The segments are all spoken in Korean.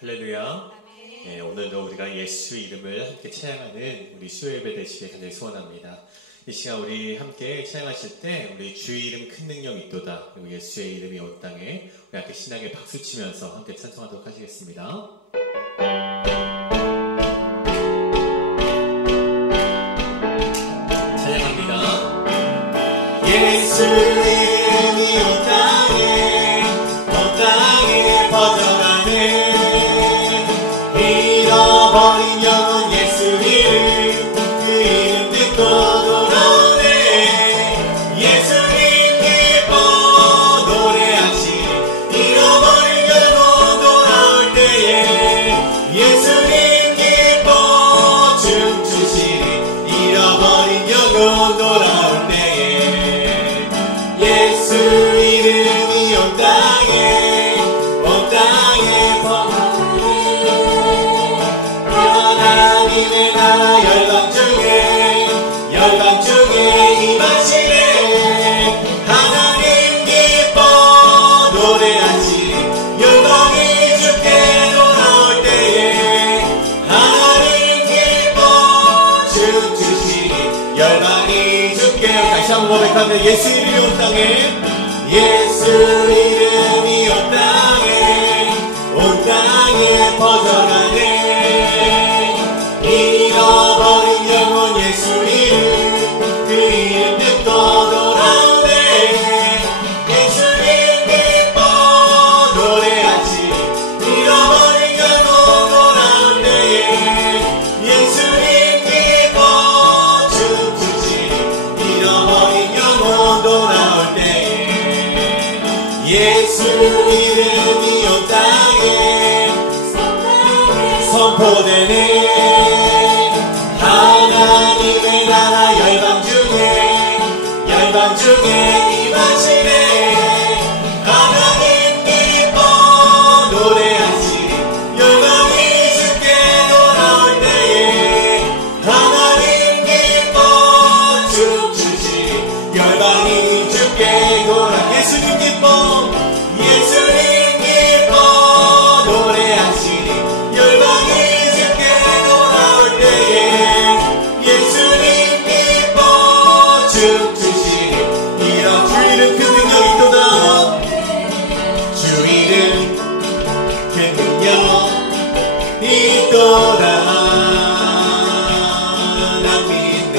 할렐루야. 네, 오늘도 우리가 예수 이름을 함께 찬양하는 우리 수요예배 되시길 간절히 소원합니다. 이 시간 우리 함께 찬양하실 때 우리 주의 이름 큰 능력 있도다, 그리고 예수의 이름이 온 땅에 우리 함께 신앙에 박수치면서 함께 찬송하도록 하시겠습니다. 찬양합니다. 예수 이름이 온 땅에 퍼져가네. 잃어버린 영혼 예수 이름, 그 이름 듣고 돌아오네. 예수님 기뻐 노래하시리. 잃어버린 영혼 돌아올 때에 예수님 기뻐 춤추시리. 잃어버린 영혼 돌아올 때에 예수 이름이 온 땅에 하나님의 나라 열방 중에 임하시네. 하나님 기뻐 노래하시리. 영광이 주께 돌아올 때에 하나님 기뻐 춤추시리. 열방이 주께. 다시 한번 고백하면 예수 이름이 온 땅에, 예수 이름이 온 땅에 퍼져가네. 잃어버린 영혼 예수 이름, 그 이름 듣고 돌아오네. 예수님 기뻐 노래하시리. 잃어버린 영혼 돌아올 때에 예수님 기뻐 춤추시리. 잃어버린 영혼 돌아올 때에 예수 이름이 온 땅에 선포되네. 하나님의 나라 열방 중에 임하시네. 하나님 기뻐 노래하시리. 영광이 주께 돌아올 때에 하나님 기뻐 춤추시리. 열방이 주께 돌아. 예수님 기뻐 노래하시리. 열방이 주께 돌아올 때에 예수님 기뻐 춤추시리. 이런 주 이름 큰 능력 있도다. 주 이름 큰 능력 있도다. 난 믿네.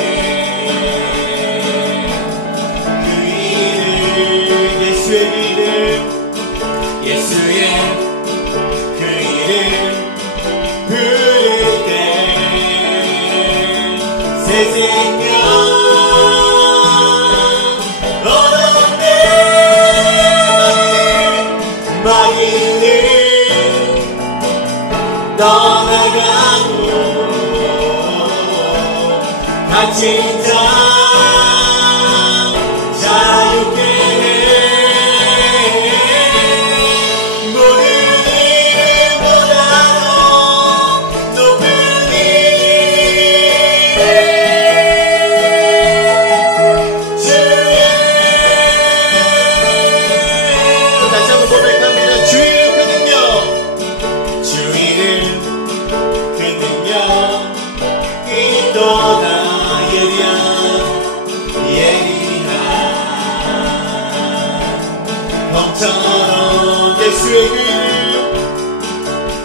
그 이름, 예수의 이름, 예수의 부를 때 새 생명 얻었네. 마귀는 떠나가고 갇힌 자 자유케 해.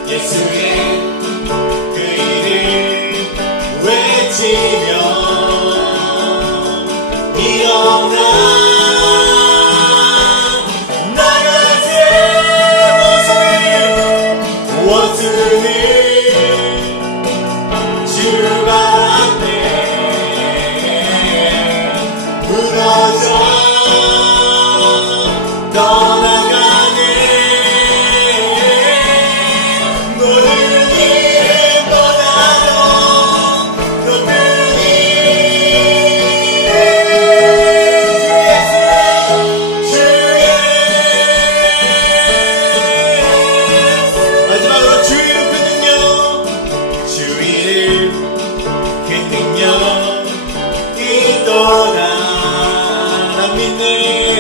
예수의 그 이름 외치며 일어나 나같이 원수는 주가 앞에 무너져 떠나가네.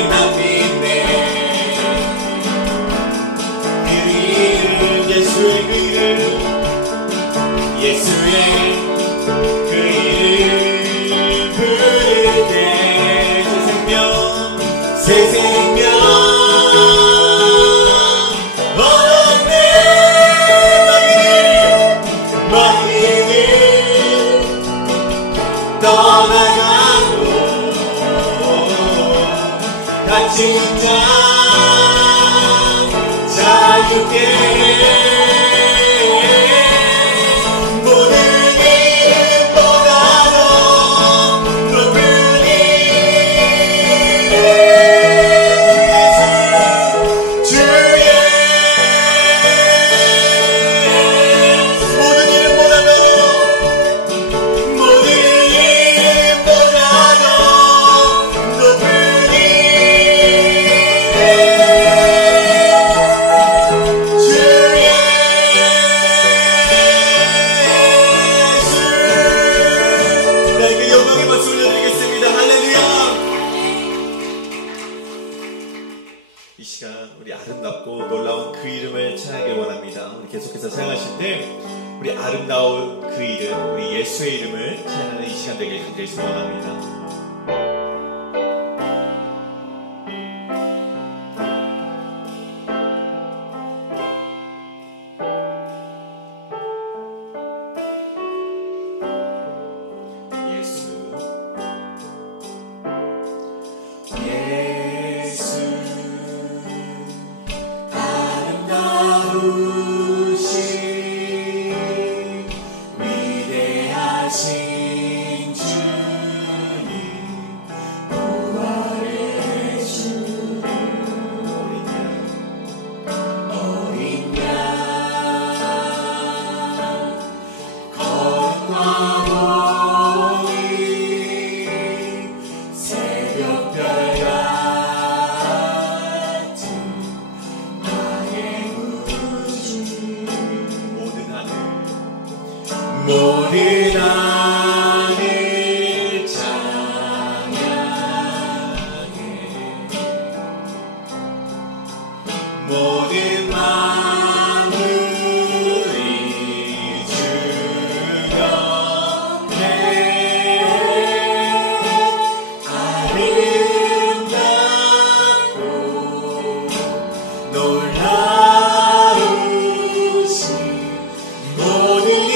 난 믿네. 예수의 그 이름, 예수의 그 이름 부를 때 새 생명 얻었네. 너희는 떠나가고 갇힌 자 자유케 계속해서 사용하실 때 우리 아름다운 그 이름, 우리 예수의 이름을 찬양하는 이 시간 되길 간절히 소원합니다. 모든 하늘 찬양해 모든 만물이 주변에 아름답고 놀라우신 모든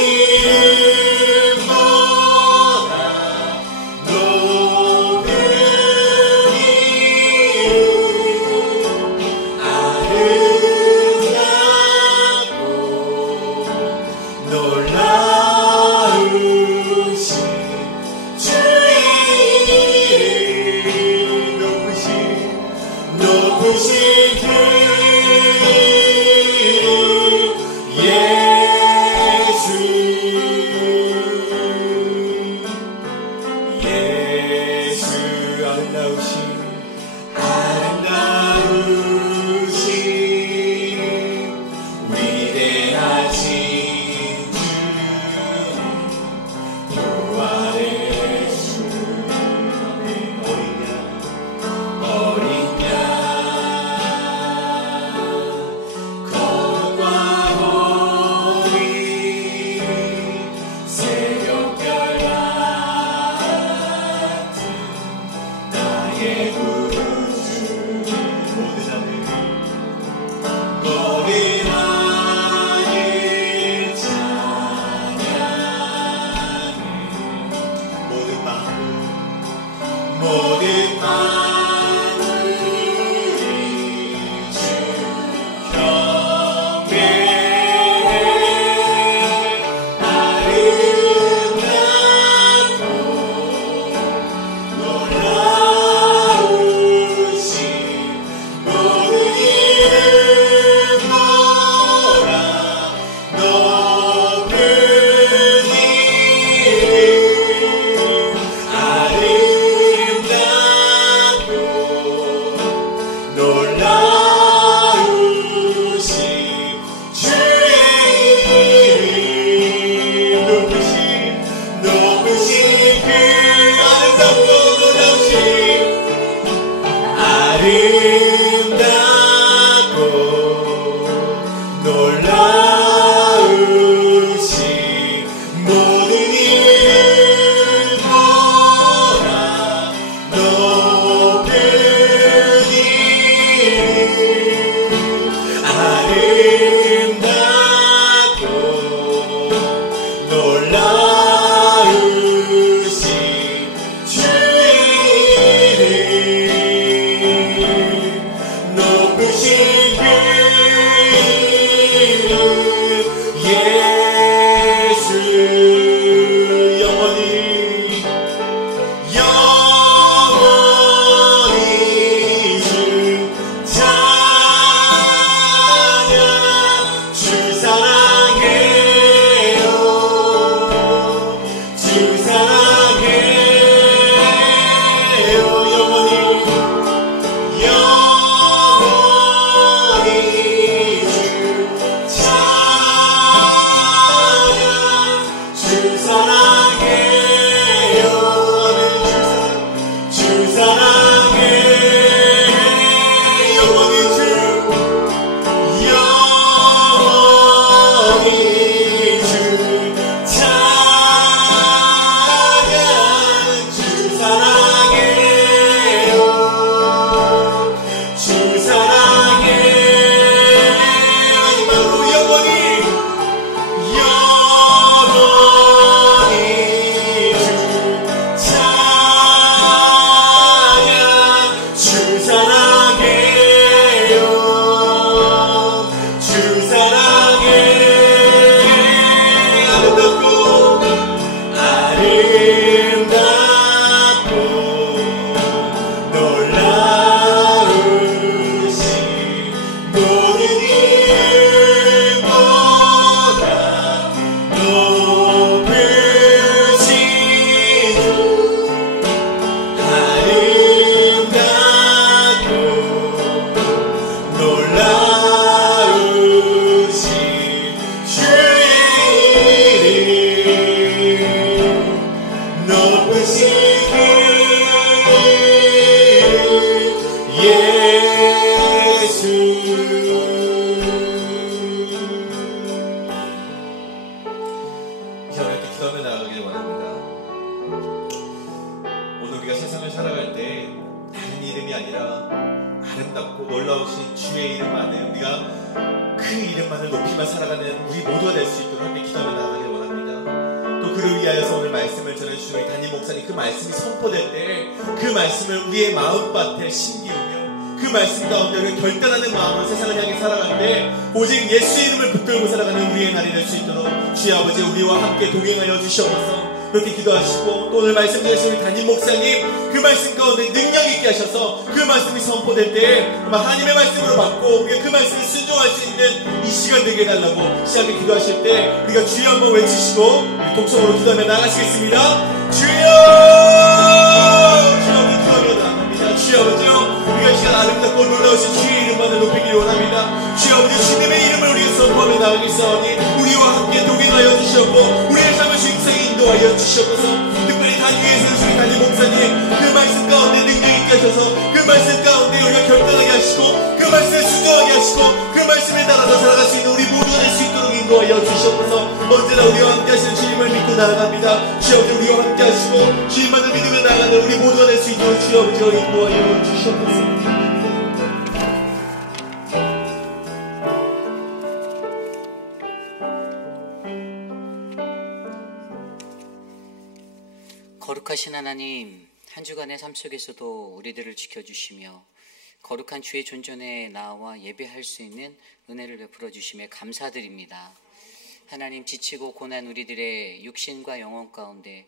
아름답고 놀라우신 주의 이름만을 우리가 그 이름만을 높이며 살아가는 우리 모두가 될 수 있도록 함께 기도하며 나아가길 원합니다. 또 그를 위하여서 오늘 말씀을 전해주신 우리 담임 목사님, 그 말씀이 선포될 때 그 말씀을 우리의 마음밭에 심기우며 그 말씀 가운데 우리가 결단하는 마음으로 세상을 향해 살아갈 때 오직 예수의 이름을 붙들고 살아가는 우리의 날이 될 수 있도록 주의 아버지 우리와 함께 동행하여 주시옵소서. 그렇게 기도하시고 또 오늘 말씀 주신 우리 담임 목사님 그 말씀 가운데 능력 있게 하셔서 그 말씀이 선포될 때 하나님의 말씀으로 받고 우리가 그 말씀을 순종할 수 있는 이 시간 되게 해달라고 시작에 기도하실 때 우리가 주여 한번 외치시고 동성으로 기도하며 나가시겠습니다. 주여! 주여 기도하며 나갑니다. 주여 아버지요, 우리가 이 시간 아름답고 놀라우신 주의 이름만을 높이기를 원합니다. 주여 아버지, 주님의 이름을 우리가 선포하며 나가겠사오니 우리와 함께 동행하여 주시옵고 우리의 삶을 주임성에 인도하여 주시옵소서. 특별히 단위에서 주신 담임 목사님 그 말씀 가운데 능력 있게 하셔서 그 말씀 가운데 우리가 결단하게 하시고 그 말씀에 순종하게 하시고 그 말씀에 따라서 살아갈 수 있는 우리 모두가 될 수 있도록 인도하여 주시옵소서. 언제나 우리와 함께 하시는 주님을 믿고 나아갑니다. 주여 아버지, 우리와 함께 하시고 주님만을 믿으며 나아가는 우리 모두가 될 수 있도록 주여 아버지가 인도하여 주시옵소서. 거룩하신 하나님, 한 주간의 삶 속에서도 우리들을 지켜주시며 거룩한 주의 존전에 나와 예배할 수 있는 은혜를 베풀어 주심에 감사드립니다. 하나님, 지치고 고난 우리들의 육신과 영혼 가운데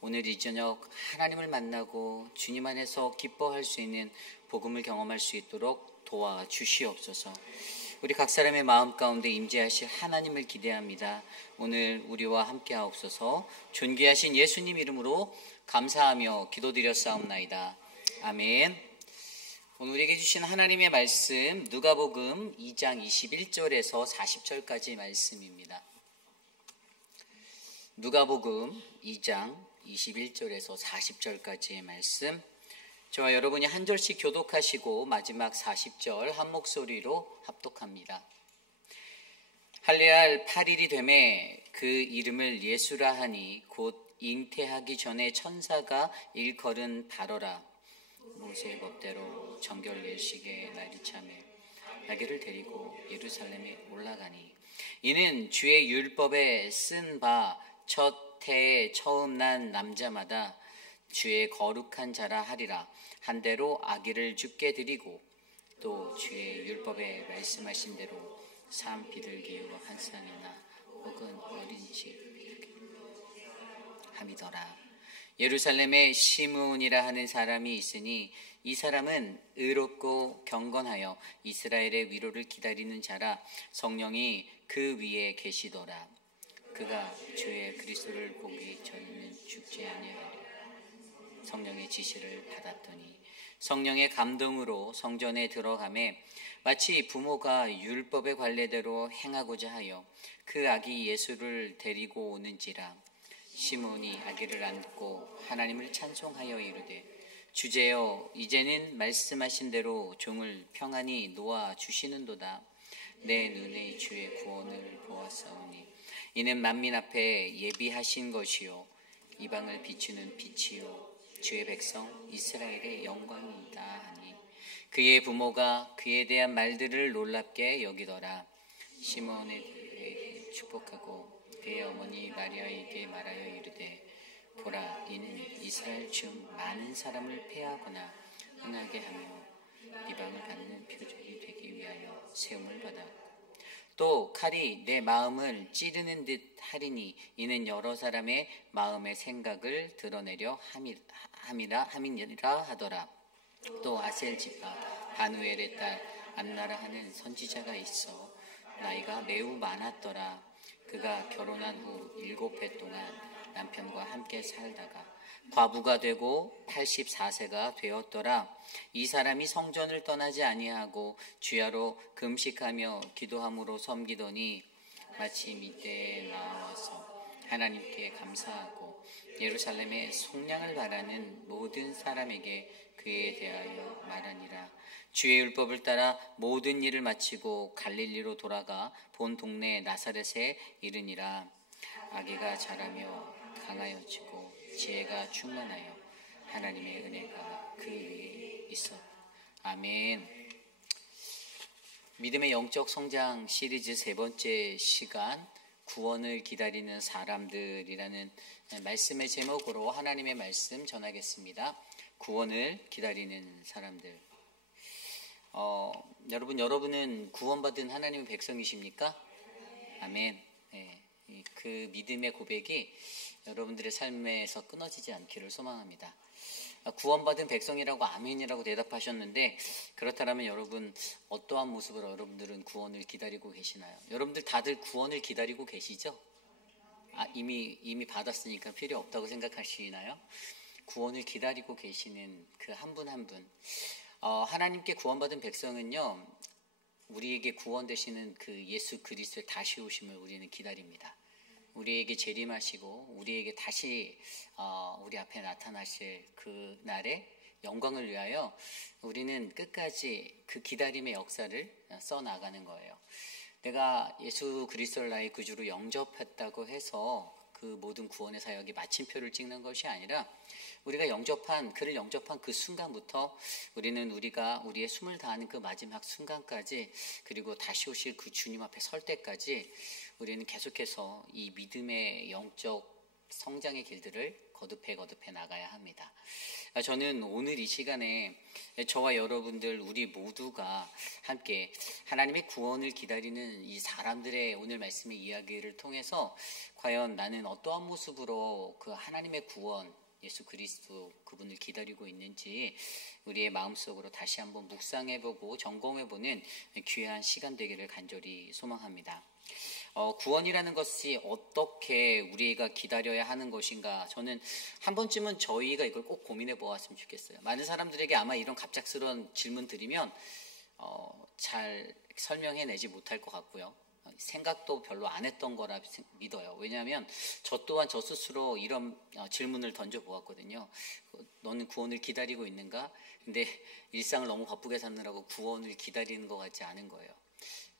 오늘 이 저녁 하나님을 만나고 주님 안에서 기뻐할 수 있는 복음을 경험할 수 있도록 도와주시옵소서. 우리 각 사람의 마음 가운데 임재하실 하나님을 기대합니다. 오늘 우리와 함께 하옵소서. 존귀하신 예수님 이름으로 감사하며 기도드렸사옵나이다. 아멘. 오늘 우리에게 주신 하나님의 말씀 누가복음 2장 21절에서 40절까지 말씀입니다. 누가복음 2장 21절에서 40절까지의 말씀, 저와 여러분이 한 절씩 교독하시고 마지막 40절 한 목소리로 합독합니다. 할례할 8일이 되매 그 이름을 예수라 하니 곧 잉태하기 전에 천사가 일컬은 바로라. 모세의 법대로 정결 예식의 날이 참에 아기를 데리고 예루살렘에 올라가니 이는 주의 율법에 쓴 바 첫 해에 처음 난 남자마다 주의 거룩한 자라 하리라. 한대로 아기를 죽게 드리고 또 주의 율법에 말씀하신 대로 삶 비둘기와 한 쌍이나 혹은 어린 집 함이더라. 예루살렘에 시므온이라 하는 사람이 있으니 이 사람은 의롭고 경건하여 이스라엘의 위로를 기다리는 자라. 성령이 그 위에 계시더라. 그가 주의 그리스도를 보기 전에는 죽지 아니하리라. 성령의 지시를 받았더니 성령의 감동으로 성전에 들어가매 마치 부모가 율법의 관례대로 행하고자 하여 그 아기 예수를 데리고 오는지라. 시므온이 아기를 안고 하나님을 찬송하여 이르되 주제여 이제는 말씀하신 대로 종을 평안히 놓아 주시는도다. 내 눈에 주의 구원을 보았사오니 이는 만민 앞에 예비하신 것이요 이방을 비추는 빛이요 주의 백성 이스라엘의 영광이다 하니 그의 부모가 그에 대한 말들을 놀랍게 여기더라. 시므온에 대해 축복하고 그의 어머니 마리아에게 말하여 이르되 보라 이는 이스라엘 중 많은 사람을 패하거나 흥하게 하며 비방을 받는 표적이 되기 위하여 세움을 받았고 또 칼이 내 마음을 찌르는 듯 하리니 이는 여러 사람의 마음의 생각을 드러내려 함이니라 하더라. 또 아셀 지파 바누엘의 딸 안나라 하는 선지자가 있어 나이가 매우 많았더라. 그가 결혼한 후 7해 동안 남편과 함께 살다가 과부가 되고 84세가 되었더라. 이 사람이 성전을 떠나지 아니하고 주야로 금식하며 기도함으로 섬기더니 마침 이때에 나와서 하나님께 감사하고 예루살렘의 속량을 바라는 모든 사람에게 그에 대하여 말하니라. 주의 율법을 따라 모든 일을 마치고 갈릴리로 돌아가 본 동네 나사렛에 이르니라. 아기가 자라며 강하여지고 지혜가 충만하여 하나님의 은혜가 그 위에 있었다. 아멘. 믿음의 영적 성장 시리즈 3번째 시간 구원을 기다리는 사람들이라는 말씀의 제목으로 하나님의 말씀 전하겠습니다. 구원을 기다리는 사람들. 여러분은 구원받은 하나님의 백성이십니까? 아멘. 네, 그 믿음의 고백이 여러분들의 삶에서 끊어지지 않기를 소망합니다. 구원받은 백성이라고 아멘이라고 대답하셨는데 그렇다면 여러분 어떠한 모습으로 여러분들은 구원을 기다리고 계시나요? 여러분들 다들 구원을 기다리고 계시죠? 이미 받았으니까 필요 없다고 생각하시나요? 구원을 기다리고 계시는 그 한 분 한 분. 하나님께 구원받은 백성은요, 우리에게 구원 되시는 그 예수 그리스도의 다시 오심을 우리는 기다립니다. 우리에게 재림하시고 우리에게 다시 우리 앞에 나타나실 그 날의 영광을 위하여 우리는 끝까지 그 기다림의 역사를 써나가는 거예요. 내가 예수 그리스도를 나의 구주로 영접했다고 해서 그 모든 구원의 사역이 마침표를 찍는 것이 아니라 우리가 그를 영접한 그 순간부터 우리는 우리의 숨을 다하는 그 마지막 순간까지 그리고 다시 오실 그 주님 앞에 설 때까지 우리는 계속해서 이 믿음의 영적 성장의 길들을 거듭해 나가야 합니다. 저는 오늘 이 시간에 저와 여러분들 우리 모두가 함께 하나님의 구원을 기다리는 이 사람들의 오늘 말씀의 이야기를 통해서 과연 나는 어떠한 모습으로 그 하나님의 구원 예수 그리스도 그분을 기다리고 있는지 우리의 마음속으로 다시 한번 묵상해보고 점검해보는 귀한 시간 되기를 간절히 소망합니다. 구원이라는 것이 어떻게 우리가 기다려야 하는 것인가, 저는 한 번쯤은 저희가 이걸 꼭 고민해 보았으면 좋겠어요. 많은 사람들에게 아마 이런 갑작스러운 질문 드리면 잘 설명해내지 못할 것 같고요. 생각도 별로 안 했던 거라 믿어요. 왜냐하면 저 또한 저 스스로 이런 질문을 던져보았거든요. 너는 구원을 기다리고 있는가? 근데 일상을 너무 바쁘게 사느라고 구원을 기다리는 것 같지 않은 거예요.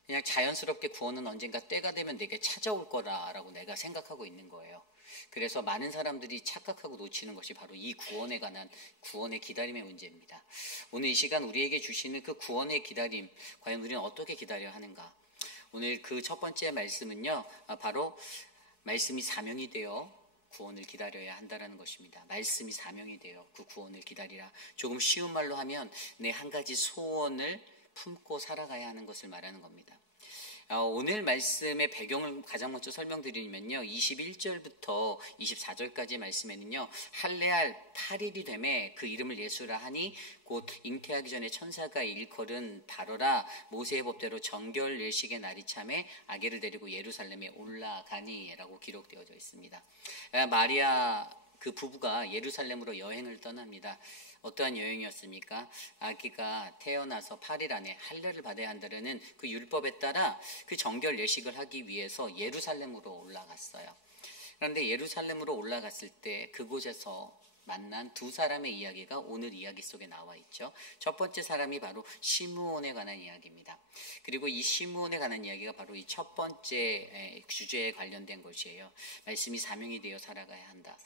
그냥 자연스럽게 구원은 언젠가 때가 되면 내게 찾아올 거라고 내가 생각하고 있는 거예요. 그래서 많은 사람들이 착각하고 놓치는 것이 바로 이 구원에 관한 구원의 기다림의 문제입니다. 오늘 이 시간 우리에게 주시는 그 구원의 기다림, 과연 우리는 어떻게 기다려야 하는가? 오늘 그 첫 번째 말씀은요, 바로 말씀이 사명이 되어 구원을 기다려야 한다는 것입니다. 말씀이 사명이 되어 그 구원을 기다리라. 조금 쉬운 말로 하면 내 한 가지 소원을 품고 살아가야 하는 것을 말하는 겁니다. 오늘 말씀의 배경을 가장 먼저 설명드리면요, 21절부터 24절까지 말씀에는요, 할례할 8일이 되매 그 이름을 예수라 하니 곧 잉태하기 전에 천사가 일컬은 바로라 모세의 법대로 정결 예식의 날이 참에 아기를 데리고 예루살렘에 올라가니라고 기록되어져 있습니다. 마리아 그 부부가 예루살렘으로 여행을 떠납니다. 어떠한 여행이었습니까? 아기가 태어나서 8일 안에 할례를 받아야 한다는 그 율법에 따라 그 정결 예식을 하기 위해서 예루살렘으로 올라갔어요. 그런데 예루살렘으로 올라갔을 때 그곳에서 만난 두 사람의 이야기가 오늘 이야기 속에 나와 있죠. 첫 번째 사람이 바로 시므온에 관한 이야기입니다. 그리고 이 시므온에 관한 이야기가 바로 이 첫 번째 주제에 관련된 것이에요. 말씀이 사명이 되어 살아가야 한다.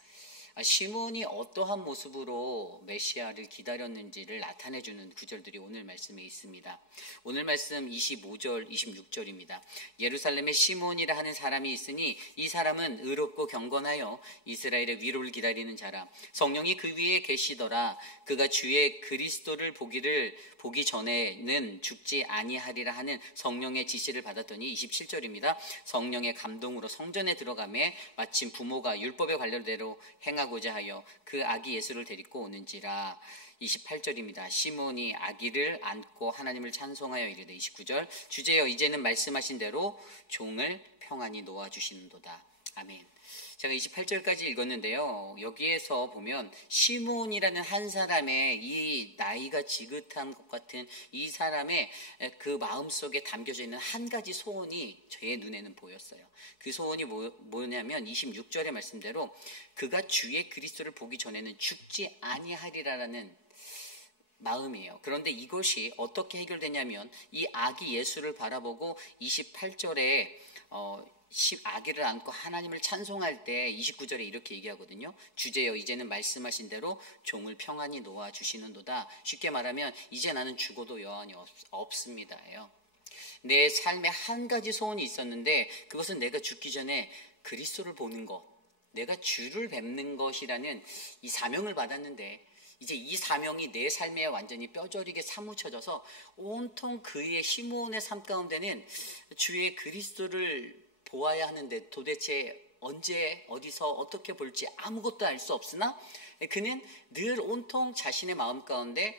시므온이 어떠한 모습으로 메시아를 기다렸는지를 나타내주는 구절들이 오늘 말씀에 있습니다. 오늘 말씀 25절, 26절입니다. 예루살렘에 시므온이라 하는 사람이 있으니 이 사람은 의롭고 경건하여 이스라엘의 위로를 기다리는 자라. 성령이 그 위에 계시더라. 그가 주의 그리스도를 보기 전에는 죽지 아니하리라 하는 성령의 지시를 받았더니 27절입니다. 성령의 감동으로 성전에 들어가매 마침 부모가 율법의 관례대로 행하고자 하여 그 아기 예수를 데리고 오는지라. 28절입니다. 시몬이 아기를 안고 하나님을 찬송하여 이르되 29절 주제여 이제는 말씀하신 대로 종을 평안히 놓아주시는도다. 아멘. 제가 28절까지 읽었는데요. 여기에서 보면 시므온이라는 한 사람의 이 나이가 지긋한 것 같은 이 사람의 그 마음속에 담겨져 있는 한 가지 소원이 저의 눈에는 보였어요. 그 소원이 뭐냐면 26절의 말씀대로 그가 주의 그리스도를 보기 전에는 죽지 아니하리라라는 마음이에요. 그런데 이것이 어떻게 해결되냐면 이 아기 예수를 바라보고 28절에 아기를 안고 하나님을 찬송할 때 29절에 이렇게 얘기하거든요. 주제여 이제는 말씀하신 대로 종을 평안히 놓아주시는도다. 쉽게 말하면 이제 나는 죽어도 여한이 없습니다예요. 내 삶에 한 가지 소원이 있었는데 그것은 내가 죽기 전에 그리스도를 보는 것, 내가 주를 뵙는 것이라는 이 사명을 받았는데 이제 이 사명이 내 삶에 완전히 뼈저리게 사무쳐져서 온통 그의 시므온의 삶 가운데는 주의 그리스도를 보아야 하는데 도대체 언제 어디서 어떻게 볼지 아무것도 알 수 없으나 그는 늘 온통 자신의 마음 가운데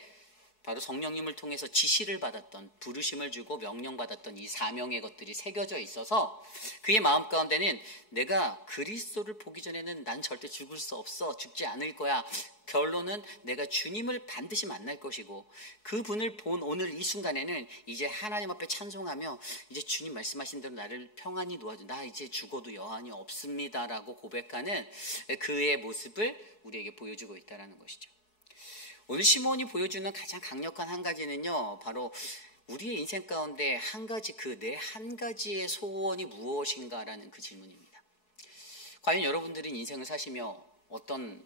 바로 성령님을 통해서 지시를 받았던 부르심을 주고 명령받았던 이 사명의 것들이 새겨져 있어서 그의 마음 가운데는 내가 그리스도를 보기 전에는 난 절대 죽을 수 없어. 죽지 않을 거야. 결론은 내가 주님을 반드시 만날 것이고 그분을 본 오늘 이 순간에는 이제 하나님 앞에 찬송하며 이제 주님 말씀하신 대로 나를 평안히 놓아줘. 나 이제 죽어도 여한이 없습니다라고 고백하는 그의 모습을 우리에게 보여주고 있다는 것이죠. 오늘 시몬이 보여주는 가장 강력한 한 가지는요, 바로 우리의 인생 가운데 한 가지 내 한 가지의 소원이 무엇인가라는 그 질문입니다. 과연 여러분들은 인생을 사시며 어떤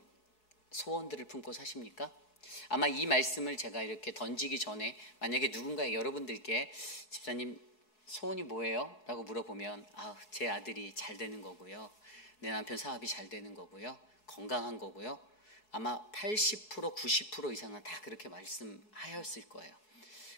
소원들을 품고 사십니까? 아마 이 말씀을 제가 이렇게 던지기 전에 만약에 누군가 여러분들께 집사님 소원이 뭐예요? 라고 물어보면 제 아들이 잘 되는 거고요. 내 남편 사업이 잘 되는 거고요. 건강한 거고요. 아마 80%, 90% 이상은 다 그렇게 말씀하였을 거예요.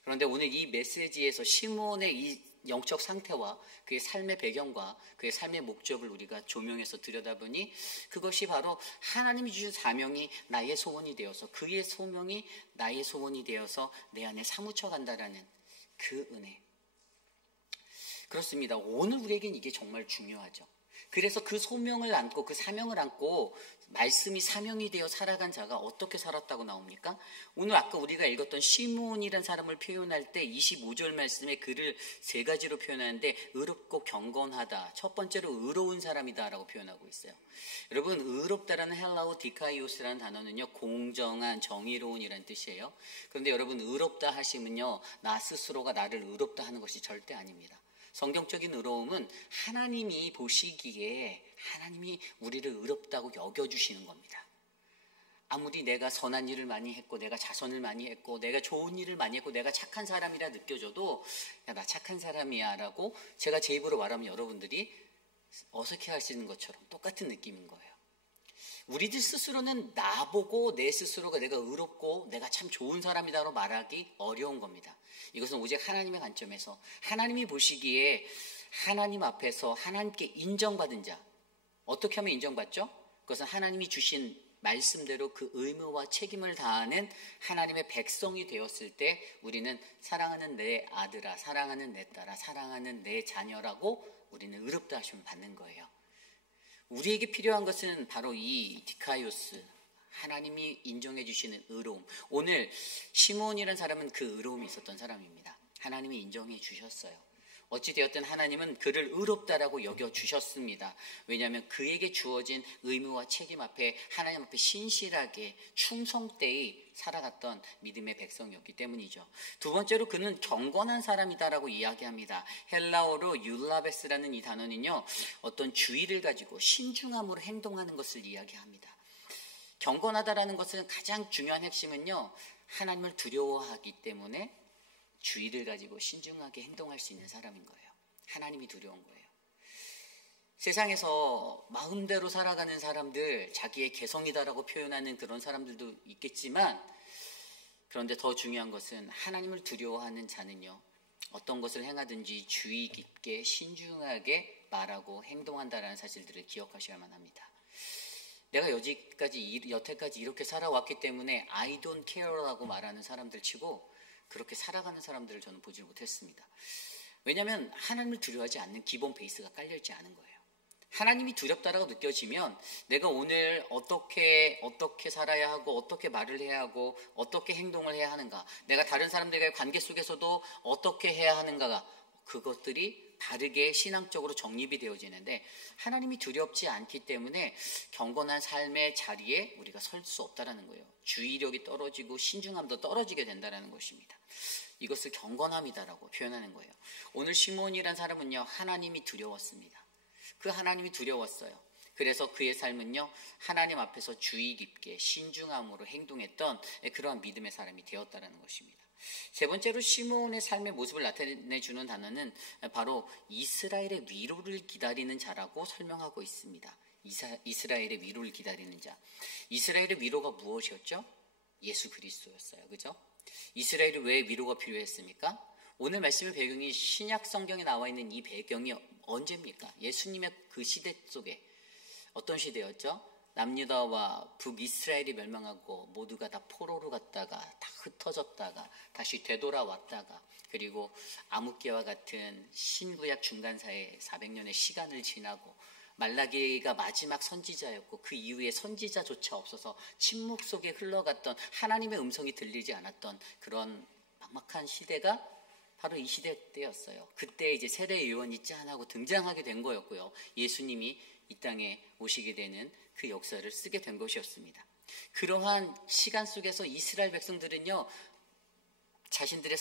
그런데 오늘 이 메시지에서 시몬의 이 영적 상태와 그의 삶의 배경과 그의 삶의 목적을 우리가 조명해서 들여다보니 그것이 바로 하나님이 주신 사명이 나의 소원이 되어서 그의 소명이 나의 소원이 되어서 내 안에 사무쳐 간다라는 그 은혜. 그렇습니다. 오늘 우리에겐 이게 정말 중요하죠. 그래서 그 소명을 안고 그 사명을 안고 말씀이 사명이 되어 살아간 자가 어떻게 살았다고 나옵니까? 오늘 아까 우리가 읽었던 시므온이라는 사람을 표현할 때 25절 말씀에 그를 세 가지로 표현하는데 의롭고 경건하다. 첫 번째로 의로운 사람이다라고 표현하고 있어요. 여러분 의롭다라는 헬라어 디카이오스라는 단어는요 공정한 정의로운이라는 뜻이에요. 그런데 여러분 의롭다 하시면요 나 스스로가 나를 의롭다 하는 것이 절대 아닙니다. 성경적인 의로움은 하나님이 보시기에 하나님이 우리를 의롭다고 여겨주시는 겁니다. 아무리 내가 선한 일을 많이 했고 내가 자선을 많이 했고 내가 좋은 일을 많이 했고 내가 착한 사람이라 느껴져도 야, 나 착한 사람이야 라고 제가 제 입으로 말하면 여러분들이 어색해 하시는 것처럼 똑같은 느낌인 거예요. 우리들 스스로는 나보고 내 스스로가 내가 의롭고 내가 참 좋은 사람이다로 말하기 어려운 겁니다. 이것은 오직 하나님의 관점에서 하나님이 보시기에 하나님 앞에서 하나님께 인정받은 자, 어떻게 하면 인정받죠? 그것은 하나님이 주신 말씀대로 그 의무와 책임을 다하는 하나님의 백성이 되었을 때 우리는 사랑하는 내 아들아, 사랑하는 내 딸아, 사랑하는 내 자녀라고 우리는 의롭다 하심을 받는 거예요. 우리에게 필요한 것은 바로 이 디카이오스, 하나님이 인정해 주시는 의로움. 오늘 시몬이라는 사람은 그 의로움이 있었던 사람입니다. 하나님이 인정해 주셨어요. 어찌되었든 하나님은 그를 의롭다라고 여겨주셨습니다. 왜냐하면 그에게 주어진 의무와 책임 앞에 하나님 앞에 신실하게 충성되이 살아갔던 믿음의 백성이었기 때문이죠. 두 번째로 그는 경건한 사람이다라고 이야기합니다. 헬라어로 율라베스라는 이 단어는요, 어떤 주의를 가지고 신중함으로 행동하는 것을 이야기합니다. 경건하다라는 것은 가장 중요한 핵심은요, 하나님을 두려워하기 때문에 주의를 가지고 신중하게 행동할 수 있는 사람인 거예요. 하나님이 두려운 거예요. 세상에서 마음대로 살아가는 사람들, 자기의 개성이다라고 표현하는 그런 사람들도 있겠지만, 그런데 더 중요한 것은 하나님을 두려워하는 자는요, 어떤 것을 행하든지 주의 깊게 신중하게 말하고 행동한다라는 사실들을 기억하셔야만 합니다. 내가 여태까지 이렇게 살아왔기 때문에 I don't care라고 말하는 사람들 치고 그렇게 살아가는 사람들을 저는 보지 못했습니다. 왜냐하면 하나님을 두려워하지 않는 기본 베이스가 깔려있지 않은 거예요. 하나님이 두렵다라고 느껴지면 내가 오늘 어떻게 살아야 하고 어떻게 말을 해야 하고 어떻게 행동을 해야 하는가, 내가 다른 사람들과의 관계 속에서도 어떻게 해야 하는가가, 그것들이 바르게 신앙적으로 정립이 되어지는데, 하나님이 두렵지 않기 때문에 경건한 삶의 자리에 우리가 설 수 없다라는 거예요. 주의력이 떨어지고 신중함도 떨어지게 된다라는 것입니다. 이것을 경건함이다라고 표현하는 거예요. 오늘 시몬이란 사람은요, 하나님이 두려웠습니다. 그 하나님이 두려웠어요. 그래서 그의 삶은요, 하나님 앞에서 주의 깊게 신중함으로 행동했던 그러한 믿음의 사람이 되었다라는 것입니다. 세 번째로 시몬의 삶의 모습을 나타내주는 단어는 바로 이스라엘의 위로를 기다리는 자라고 설명하고 있습니다. 이스라엘의 위로를 기다리는 자. 이스라엘의 위로가 무엇이었죠? 예수 그리스도였어요. 그죠? 이스라엘이 왜 위로가 필요했습니까? 오늘 말씀의 배경이 신약 성경에 나와 있는 이 배경이 언제입니까? 예수님의 그 시대 속에 어떤 시대였죠? 남유다와 북이스라엘이 멸망하고 모두가 다 포로로 갔다가 다 흩어졌다가 다시 되돌아왔다가, 그리고 암흑기와 같은 신구약 중간사에 400년의 시간을 지나고 말라기가 마지막 선지자였고 그 이후에 선지자조차 없어서 침묵 속에 흘러갔던, 하나님의 음성이 들리지 않았던 그런 막막한 시대가 바로 이 시대 때였어요. 그때 이제 세례 요한이 짠하고 등장하게 된 거였고요. 예수님이 이 땅에 오시게 되는 그 역사를 쓰게 된 것이었습니다. 그러한 시간 속에서 이스라엘 백성들은요, 자신들의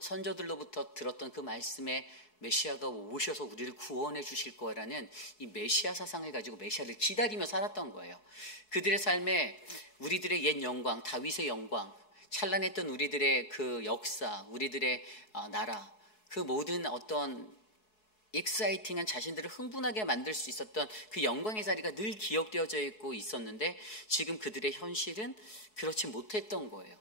선조들로부터 들었던 그 말씀에 메시아가 오셔서 우리를 구원해 주실 거라는 이 메시아 사상을 가지고 메시아를 기다리며 살았던 거예요. 그들의 삶에 우리들의 옛 영광, 다윗의 영광, 찬란했던 우리들의 그 역사, 우리들의 나라, 그 모든 어떤 익사이팅한, 자신들을 흥분하게 만들 수 있었던 그 영광의 자리가 늘 기억되어져 있고 있었는데, 지금 그들의 현실은 그렇지 못했던 거예요.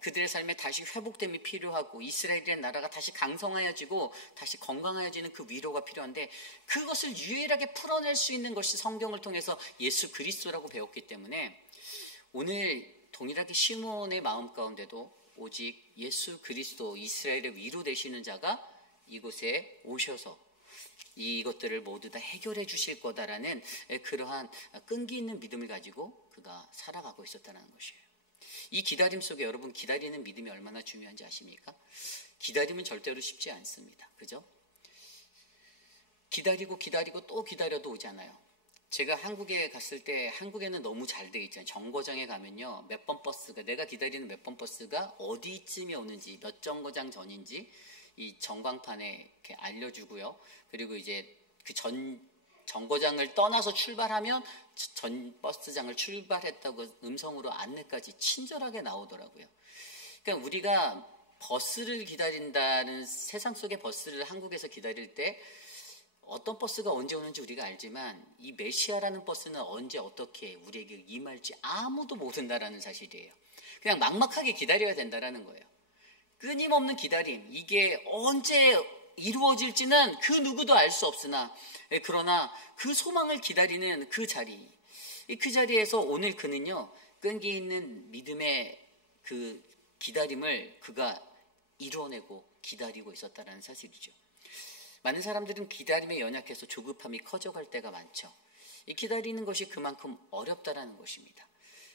그들의 삶에 다시 회복됨이 필요하고 이스라엘의 나라가 다시 강성하여지고 다시 건강하여지는 그 위로가 필요한데, 그것을 유일하게 풀어낼 수 있는 것이 성경을 통해서 예수 그리스도라고 배웠기 때문에 오늘 동일하게 시몬의 마음 가운데도 오직 예수 그리스도, 이스라엘의 위로 되시는 자가 이곳에 오셔서 이것들을 모두 다 해결해 주실 거다라는 그러한 끈기 있는 믿음을 가지고 그가 살아가고 있었다는 것이에요. 이 기다림 속에 여러분, 기다리는 믿음이 얼마나 중요한지 아십니까? 기다림은 절대로 쉽지 않습니다. 그죠? 기다리고 또 기다려도 오잖아요. 제가 한국에 갔을 때, 한국에는 너무 잘 돼 있잖아요. 정거장에 가면요, 몇 번 버스가, 내가 기다리는 몇 번 버스가 어디쯤에 오는지, 몇 정거장 전인지 이 전광판에 이렇게 알려주고요. 그리고 이제 그 정거장을 떠나서 출발하면 전 버스장을 출발했다고 음성으로 안내까지 친절하게 나오더라고요. 그러니까 우리가 버스를 기다린다는, 세상 속의 버스를 한국에서 기다릴 때 어떤 버스가 언제 오는지 우리가 알지만 이 메시아라는 버스는 언제 어떻게 우리에게 임할지 아무도 모른다라는 사실이에요. 그냥 막막하게 기다려야 된다라는 거예요. 끊임없는 기다림, 이게 언제 이루어질지는 그 누구도 알 수 없으나, 그러나 그 소망을 기다리는 그 자리에서 오늘 그는요, 끈기 있는 믿음의 그 기다림을 그가 이루어내고 기다리고 있었다는 사실이죠. 많은 사람들은 기다림에 연약해서 조급함이 커져갈 때가 많죠. 이 기다리는 것이 그만큼 어렵다라는 것입니다.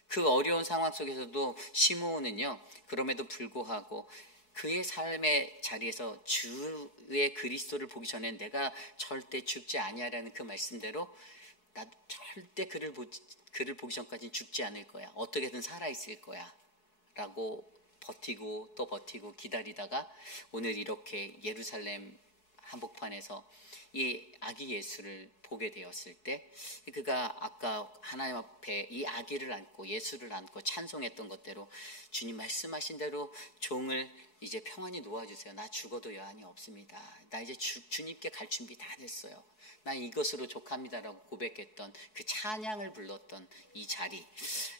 그 어려운 상황 속에서도 시므온은요, 그럼에도 불구하고 그의 삶의 자리에서 주의 그리스도를 보기 전에 내가 절대 죽지 아니하라는 그 말씀대로 나도 절대 그를 보기 전까지는 죽지 않을 거야. 어떻게든 살아있을 거야. 라고 버티고 또 버티고 기다리다가 오늘 이렇게 예루살렘 한복판에서 이 아기 예수를 보게 되었을 때 그가 아까 하나님 앞에 이 아기를 안고 예수를 안고 찬송했던 것대로 주님 말씀하신 대로 종을 이제 평안히 놓아주세요. 나 죽어도 여한이 없습니다. 나 이제 주님께 갈 준비 다 됐어요. 나 이것으로 족합니다라고 고백했던 그 찬양을 불렀던 이 자리,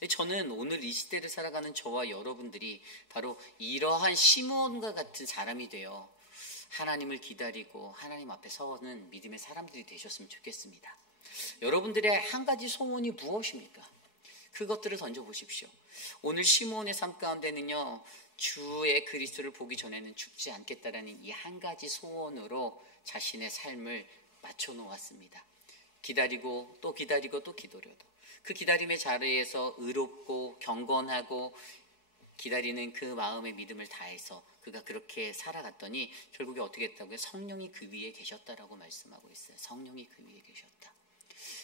저는 오늘 이 시대를 살아가는 저와 여러분들이 바로 이러한 시므온과 같은 사람이 되어 하나님을 기다리고 하나님 앞에 서는 믿음의 사람들이 되셨으면 좋겠습니다. 여러분들의 한 가지 소원이 무엇입니까? 그것들을 던져보십시오. 오늘 시므온의 삶 가운데는요, 주의 그리스도를 보기 전에는 죽지 않겠다라는 이 한 가지 소원으로 자신의 삶을 맞춰놓았습니다. 기다리고 또 기다리고 또 기다려도 그 기다림의 자리에서 의롭고 경건하고 기다리는 그 마음의 믿음을 다해서 그가 그렇게 살아갔더니 결국에 어떻게 했다고요? 성령이 그 위에 계셨다라고 말씀하고 있어요. 성령이 그 위에 계셨다.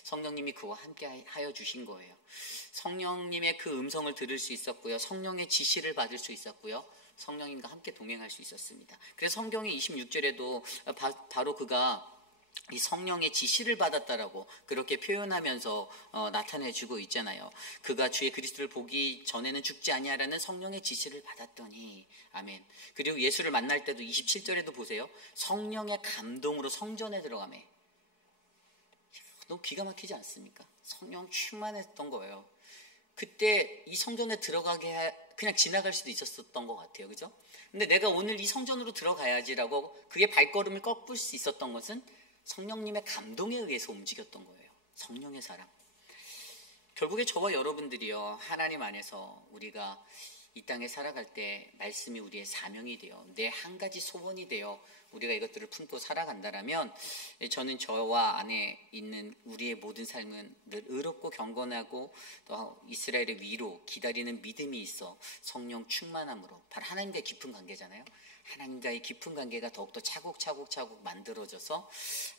성령님이 그와 함께 하여 주신 거예요. 성령님의 그 음성을 들을 수 있었고요. 성령의 지시를 받을 수 있었고요. 성령님과 함께 동행할 수 있었습니다. 그래서 성경의 26절에도 바로 그가 이 성령의 지시를 받았다라고 그렇게 표현하면서 나타내주고 있잖아요. 그가 주의 그리스도를 보기 전에는 죽지 아니하라는 성령의 지시를 받았더니, 아멘. 그리고 예수를 만날 때도 27절에도 보세요. 성령의 감동으로 성전에 들어가매. 너무 기가 막히지 않습니까? 성령 충만했던 거예요. 그때 이 성전에 들어가게 그냥 지나갈 수도 있었던 것 같아요. 그죠? 근데 내가 오늘 이 성전으로 들어가야지라고 그의 발걸음을 꺾을 수 있었던 것은 성령님의 감동에 의해서 움직였던 거예요. 성령의 사랑. 결국에 저와 여러분들이요, 하나님 안에서 우리가 이 땅에 살아갈 때 말씀이 우리의 사명이 되어 내 한 가지 소원이 되어 우리가 이것들을 품고 살아간다라면 저는 저와 안에 있는 우리의 모든 삶은 늘 의롭고 경건하고 또 이스라엘의 위로 기다리는 믿음이 있어 성령 충만함으로, 바로 하나님과의 깊은 관계잖아요. 하나님과의 깊은 관계가 더욱더 차곡차곡 만들어져서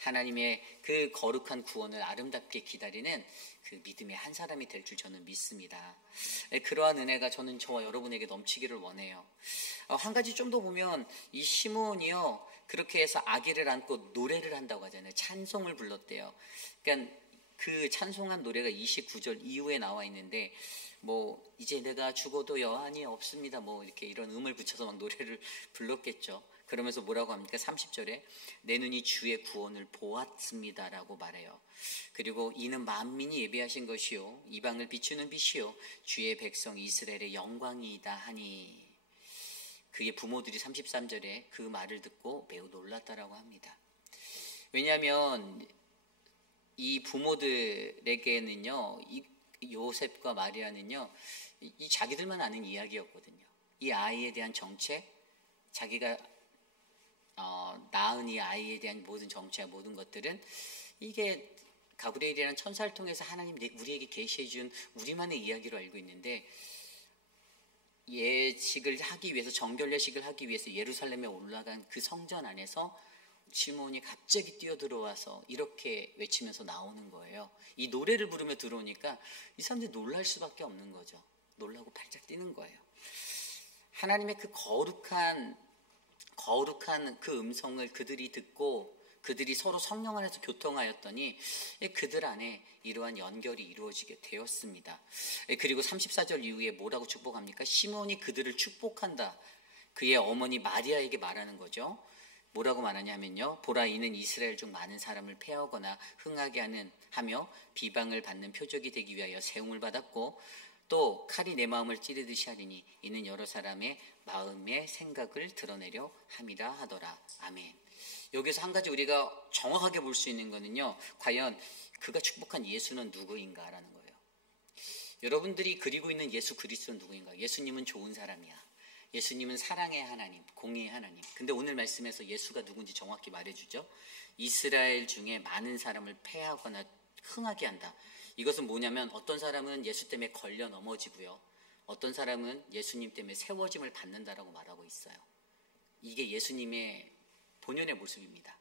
하나님의 그 거룩한 구원을 아름답게 기다리는 그 믿음의 한 사람이 될 줄 저는 믿습니다. 그러한 은혜가 저는 저와 여러분에게 넘치기를 원해요. 한 가지 좀 더 보면 이 시므온이요, 그렇게 해서 아기를 안고 노래를 한다고 하잖아요. 찬송을 불렀대요. 그러니까 그 찬송한 노래가 29절 이후에 나와 있는데, 뭐 이제 내가 죽어도 여한이 없습니다, 뭐 이렇게 이런 음을 붙여서 막 노래를 불렀겠죠. 그러면서 뭐라고 합니까? 30절에 내 눈이 주의 구원을 보았습니다 라고 말해요. 그리고 이는 만민이 예비하신 것이요 이방을 비추는 빛이요 주의 백성 이스라엘의 영광이다 하니, 그의 부모들이 33절에 그 말을 듣고 매우 놀랐다라고 합니다. 왜냐하면 이 부모들에게는요, 이 요셉과 마리아는요, 이 자기들만 아는 이야기였거든요. 이 아이에 대한 정체, 자기가 낳은 이 아이에 대한 모든 정체와 모든 것들은 이게 가브리엘이라는 천사를 통해서 하나님 우리에게 계시해 준 우리만의 이야기로 알고 있는데, 예식을 하기 위해서, 정결 예식을 하기 위해서 예루살렘에 올라간 그 성전 안에서 시므온이 갑자기 뛰어들어와서 이렇게 외치면서 나오는 거예요. 이 노래를 부르며 들어오니까 이 사람들이 놀랄 수밖에 없는 거죠. 놀라고 발작 뛰는 거예요. 하나님의 그 거룩한 그 음성을 그들이 듣고 그들이 서로 성령 안에서 교통하였더니 그들 안에 이러한 연결이 이루어지게 되었습니다. 그리고 34절 이후에 뭐라고 축복합니까? 시므온이 그들을 축복한다. 그의 어머니 마리아에게 말하는 거죠. 뭐라고 말하냐면요. 보라, 이는 이스라엘 중 많은 사람을 패하거나 흥하게 하며 비방을 받는 표적이 되기 위하여 세움을 받았고, 또 칼이 내 마음을 찌르듯이 하리니 이는 여러 사람의 마음의 생각을 드러내려 함이라 하더라. 아멘. 여기서 한 가지 우리가 정확하게 볼 수 있는 거는요, 과연 그가 축복한 예수는 누구인가라는 거예요. 여러분들이 그리고 있는 예수 그리스도는 누구인가? 예수님은 좋은 사람이야. 예수님은 사랑의 하나님, 공의의 하나님. 근데 오늘 말씀에서 예수가 누군지 정확히 말해주죠. 이스라엘 중에 많은 사람을 패하거나 흥하게 한다. 이것은 뭐냐면, 어떤 사람은 예수 때문에 걸려 넘어지고요, 어떤 사람은 예수님 때문에 세워짐을 받는다라고 말하고 있어요. 이게 예수님의 본연의 모습입니다.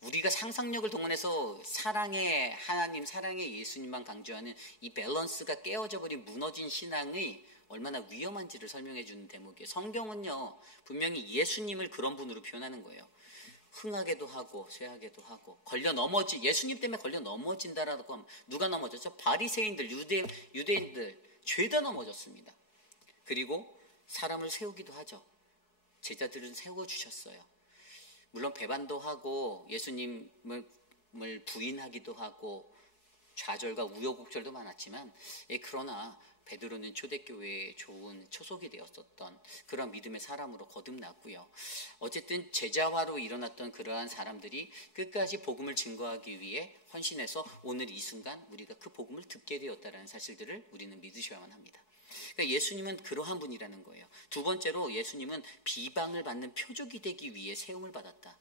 우리가 상상력을 동원해서 사랑의 하나님, 사랑의 예수님만 강조하는 이 밸런스가 깨어져 버린 무너진 신앙의 얼마나 위험한지를 설명해 주는 대목이에요. 성경은요, 분명히 예수님을 그런 분으로 표현하는 거예요. 흥하게도 하고 쇠하게도 하고, 예수님 때문에 걸려 넘어진다라고 하면 누가 넘어졌죠? 바리새인들, 유대인들 죄다 넘어졌습니다. 그리고 사람을 세우기도 하죠. 제자들은 세워주셨어요. 물론 배반도 하고 예수님을 부인하기도 하고 좌절과 우여곡절도 많았지만, 그러나 베드로는 초대교회에 좋은 초석이 되었었던 그런 믿음의 사람으로 거듭났고요. 어쨌든 제자화로 일어났던 그러한 사람들이 끝까지 복음을 증거하기 위해 헌신해서 오늘 이 순간 우리가 그 복음을 듣게 되었다는 사실들을 우리는 믿으셔야만 합니다. 그러니까 예수님은 그러한 분이라는 거예요. 두 번째로, 예수님은 비방을 받는 표적이 되기 위해 세움을 받았다.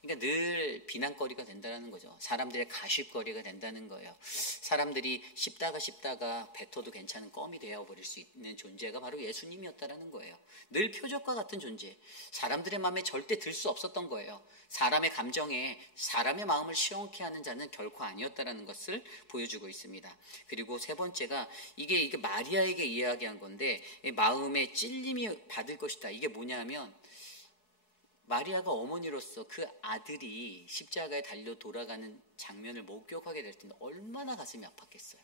그러니까 늘 비난거리가 된다는 거죠. 사람들의 가십거리가 된다는 거예요. 사람들이 씹다가 뱉어도 괜찮은 껌이 되어버릴 수 있는 존재가 바로 예수님이었다는 거예요. 늘 표적과 같은 존재, 사람들의 마음에 절대 들 수 없었던 거예요. 사람의 감정에, 사람의 마음을 시원케 하는 자는 결코 아니었다는 것을 보여주고 있습니다. 그리고 세 번째가, 이게 마리아에게 이야기한 건데, 마음에 찔림이 받을 것이다. 이게 뭐냐면, 마리아가 어머니로서 그 아들이 십자가에 달려 돌아가는 장면을 목격하게 될 텐데 얼마나 가슴이 아팠겠어요.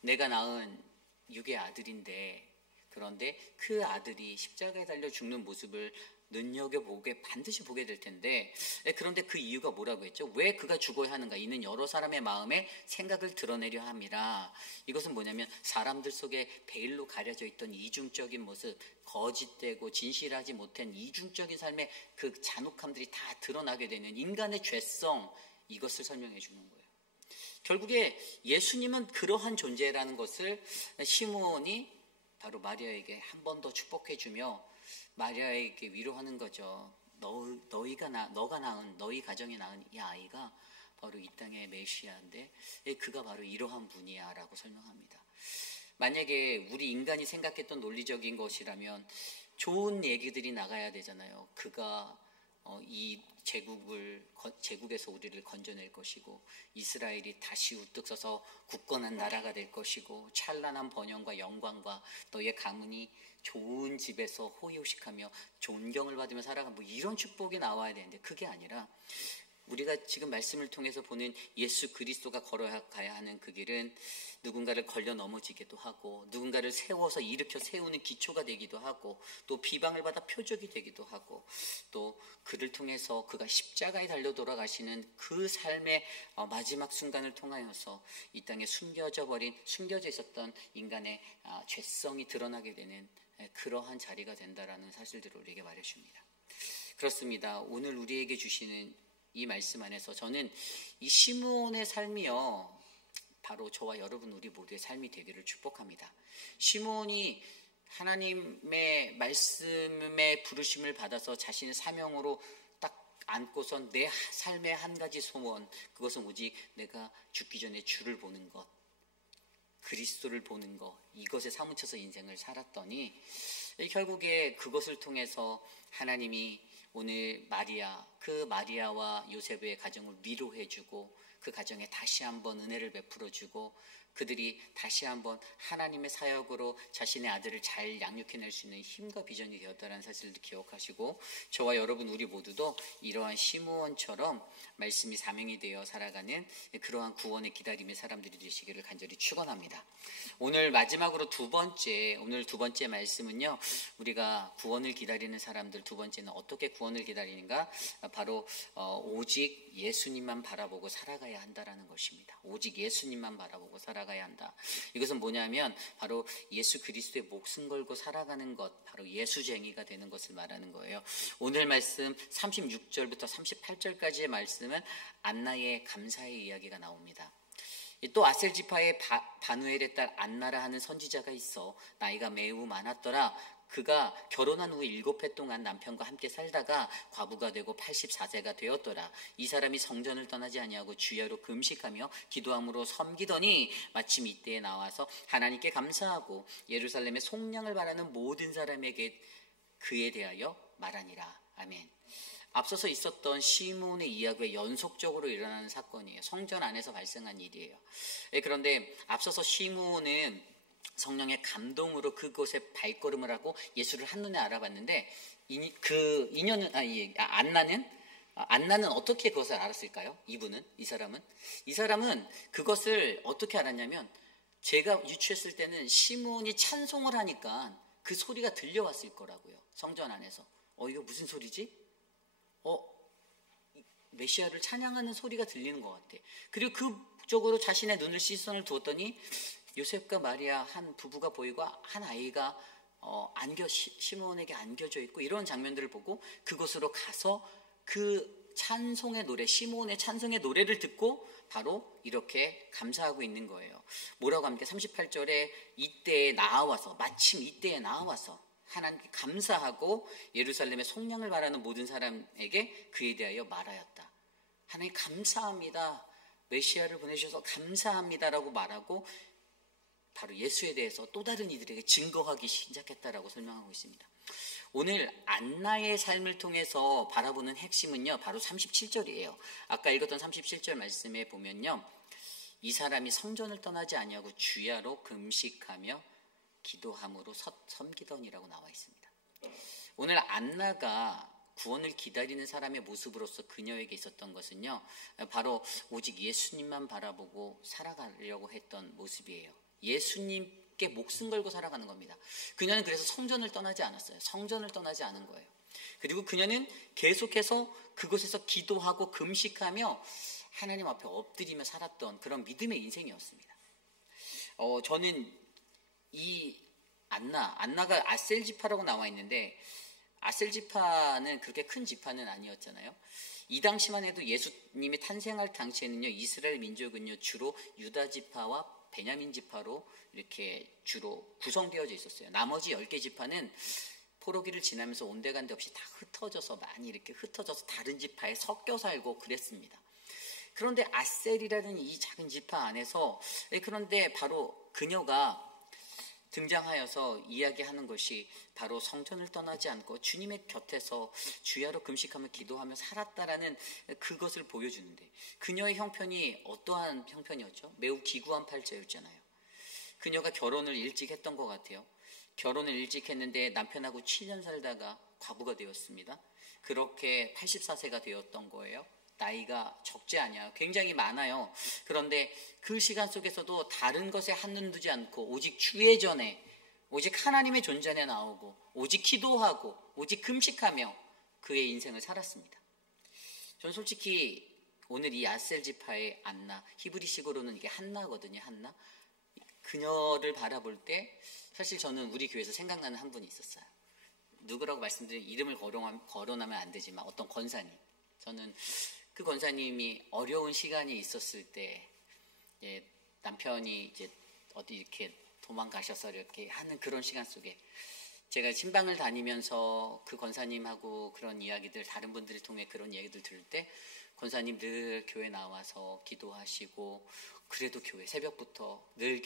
내가 낳은 육의 아들인데, 그런데 그 아들이 십자가에 달려 죽는 모습을 눈여겨보게 반드시 보게 될 텐데, 그런데 그 이유가 뭐라고 했죠? 왜 그가 죽어야 하는가? 이는 여러 사람의 마음에 생각을 드러내려 함이라. 이것은 뭐냐면, 사람들 속에 베일로 가려져 있던 이중적인 모습, 거짓되고 진실하지 못한 이중적인 삶의 그 잔혹함들이 다 드러나게 되는 인간의 죄성, 이것을 설명해 주는 거예요. 결국에 예수님은 그러한 존재라는 것을 시므온이 바로 마리아에게 한 번 더 축복해 주며 마리아에게 위로하는 거죠. 너가 낳은, 너희 가정에 낳은 이 아이가 바로 이 땅의 메시아인데, 그가 바로 이러한 분이야 라고 설명합니다. 만약에 우리 인간이 생각했던 논리적인 것이라면 좋은 얘기들이 나가야 되잖아요. 그가 이 제국에서 우리를 건져낼 것이고, 이스라엘이 다시 우뚝 서서 굳건한 나라가 될 것이고, 찬란한 번영과 영광과 너의 가문이 좋은 집에서 호의호식하며 존경을 받으며 살아가, 이런 축복이 나와야 되는데, 그게 아니라 우리가 지금 말씀을 통해서 보는 예수 그리스도가 걸어가야 하는 그 길은 누군가를 걸려 넘어지기도 하고, 누군가를 세워서 일으켜 세우는 기초가 되기도 하고, 또 비방을 받아 표적이 되기도 하고, 또 그를 통해서 그가 십자가에 달려 돌아가시는 그 삶의 마지막 순간을 통하여서 이 땅에 숨겨져 있었던 인간의 죄성이 드러나게 되는 그러한 자리가 된다라는 사실들을 우리에게 말해줍니다. 그렇습니다. 오늘 우리에게 주시는 이 말씀 안에서 저는 이 시므온의 삶이요, 바로 저와 여러분 우리 모두의 삶이 되기를 축복합니다. 시므온이 하나님의 말씀의 부르심을 받아서 자신의 사명으로 딱 안고선 내 삶의 한 가지 소원, 그것은 오직 내가 죽기 전에 주를 보는 것, 그리스도를 보는 것, 이것에 사무쳐서 인생을 살았더니 결국에 그것을 통해서 하나님이 오늘 그 마리아와 요셉의 가정을 위로해주고, 그 가정에 다시 한번 은혜를 베풀어주고, 그들이 다시 한번 하나님의 사역으로 자신의 아들을 잘 양육해낼 수 있는 힘과 비전이 되었다는 사실을 기억하시고, 저와 여러분 우리 모두도 이러한 시므온처럼 말씀이 사명이 되어 살아가는 그러한 구원의 기다림의 사람들이 되시기를 간절히 축원합니다. 오늘 마지막으로 두 번째 말씀은요, 우리가 구원을 기다리는 사람들, 두 번째는 어떻게 구원을 기다리는가? 바로 오직 예수님만 바라보고 살아가야 한다라는 것입니다. 오직 예수님만 바라보고 살아가야 한다. 이것은 뭐냐면 바로 예수 그리스도의 목숨 걸고 살아가는 것, 바로 예수쟁이가 되는 것을 말하는 거예요. 오늘 말씀 36절부터 38절까지의 말씀은 안나의 감사의 이야기가 나옵니다. 또 아셀 지파의 바누엘의 딸 안나라 하는 선지자가 있어 나이가 매우 많았더라. 그가 결혼한 후 7해 동안 남편과 함께 살다가 과부가 되고 84세가 되었더라. 이 사람이 성전을 떠나지 아니하고 주야로 금식하며 기도함으로 섬기더니 마침 이때에 나와서 하나님께 감사하고 예루살렘의 속량을 바라는 모든 사람에게 그에 대하여 말하니라. 아멘. 앞서서 있었던 시므온의 이야기에 연속적으로 일어나는 사건이에요. 성전 안에서 발생한 일이에요. 그런데 앞서서 시므온은 성령의 감동으로 그곳에 발걸음을 하고 예수를 한눈에 알아봤는데 안나는 어떻게 그것을 알았을까요? 이 사람은 그것을 어떻게 알았냐면 제가 유추했을 때는 시므온이 찬송을 하니까 그 소리가 들려왔을 거라고요. 성전 안에서. 이거 무슨 소리지? 메시아를 찬양하는 소리가 들리는 것 같아. 그리고 그쪽으로 자신의 시선을 두었더니 요셉과 마리아 한 부부가 보이고 한 아이가 시므온에게 안겨져 있고 이런 장면들을 보고 그곳으로 가서 그 찬송의 노래, 시므온의 찬송의 노래를 듣고 바로 이렇게 감사하고 있는 거예요. 뭐라고 합니까? 38절에 마침 이때에 나와서 하나님께 감사하고 예루살렘의 속량을 바라는 모든 사람에게 그에 대하여 말하였다. 하나님 감사합니다. 메시아를 보내주셔서 감사합니다라고 말하고 바로 예수에 대해서 또 다른 이들에게 증거하기 시작했다라고 설명하고 있습니다. 오늘 안나의 삶을 통해서 바라보는 핵심은요, 바로 37절이에요. 아까 읽었던 37절 말씀에 보면요, 이 사람이 성전을 떠나지 아니하고 주야로 금식하며 기도함으로 섬기더니라고 나와 있습니다. 오늘 안나가 구원을 기다리는 사람의 모습으로서 그녀에게 있었던 것은요, 바로 오직 예수님만 바라보고 살아가려고 했던 모습이에요. 예수님께 목숨 걸고 살아가는 겁니다. 그녀는 그래서 성전을 떠나지 않았어요. 성전을 떠나지 않은 거예요. 그리고 그녀는 계속해서 그곳에서 기도하고 금식하며 하나님 앞에 엎드리며 살았던 그런 믿음의 인생이었습니다. 저는 이 안나가 아셀 지파라고 나와 있는데 아셀 지파는 그렇게 큰 지파는 아니었잖아요. 이 당시만 해도 예수님이 탄생할 당시에는요, 이스라엘 민족은요 주로 유다 지파와 베냐민 지파로 이렇게 주로 구성되어져 있었어요. 나머지 10개 지파는 포로기를 지나면서 온데간데 없이 다 많이 이렇게 흩어져서 다른 지파에 섞여 살고 그랬습니다. 그런데 아셀이라는 이 작은 지파 안에서 그런데 바로 그녀가 등장하여서 이야기하는 것이 바로 성전을 떠나지 않고 주님의 곁에서 주야로 금식하며 기도하며 살았다라는 그것을 보여주는데 그녀의 형편이 어떠한 형편이었죠? 매우 기구한 팔자였잖아요. 그녀가 결혼을 일찍 했던 것 같아요. 결혼을 일찍 했는데 남편하고 7년 살다가 과부가 되었습니다. 그렇게 84세가 되었던 거예요. 나이가 적지 않아요. 굉장히 많아요. 그런데 그 시간 속에서도 다른 것에 한눈 두지 않고 오직 주의 전에, 오직 하나님의 존전에 나오고 오직 기도하고 오직 금식하며 그의 인생을 살았습니다. 저는 솔직히 오늘 이 아셀 지파의 안나, 히브리식으로는 이게 한나거든요. 한나. 그녀를 바라볼 때 사실 저는 우리 교회에서 생각나는 한 분이 있었어요. 누구라고 말씀드리면 이름을 거론하면 안 되지만 어떤 권사님. 저는 그 권사님이 어려운 시간이 있었을 때 남편이 이제 어디 이렇게 도망가셔서 이렇게 하는 그런 시간 속에 제가 신방을 다니면서 그 권사님하고 그런 이야기들, 다른 분들을 통해 그런 이야기들 들을 때 권사님 늘 교회 나와서 기도하시고 그래도 교회 새벽부터 늘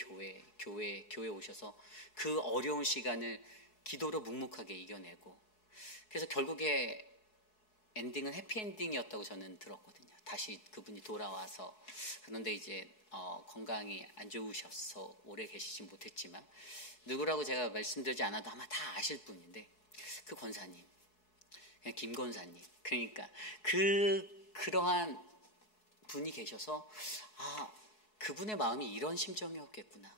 교회 오셔서 그 어려운 시간을 기도로 묵묵하게 이겨내고 그래서 결국에 엔딩은 해피엔딩이었다고 저는 들었거든요. 다시 그분이 돌아와서 그런데 이제 건강이 안 좋으셔서 오래 계시지 못했지만 누구라고 제가 말씀드리지 않아도 아마 다 아실 분인데 그 권사님, 김 권사님, 그러니까 그러한 분이 계셔서 그분의 마음이 이런 심정이었겠구나.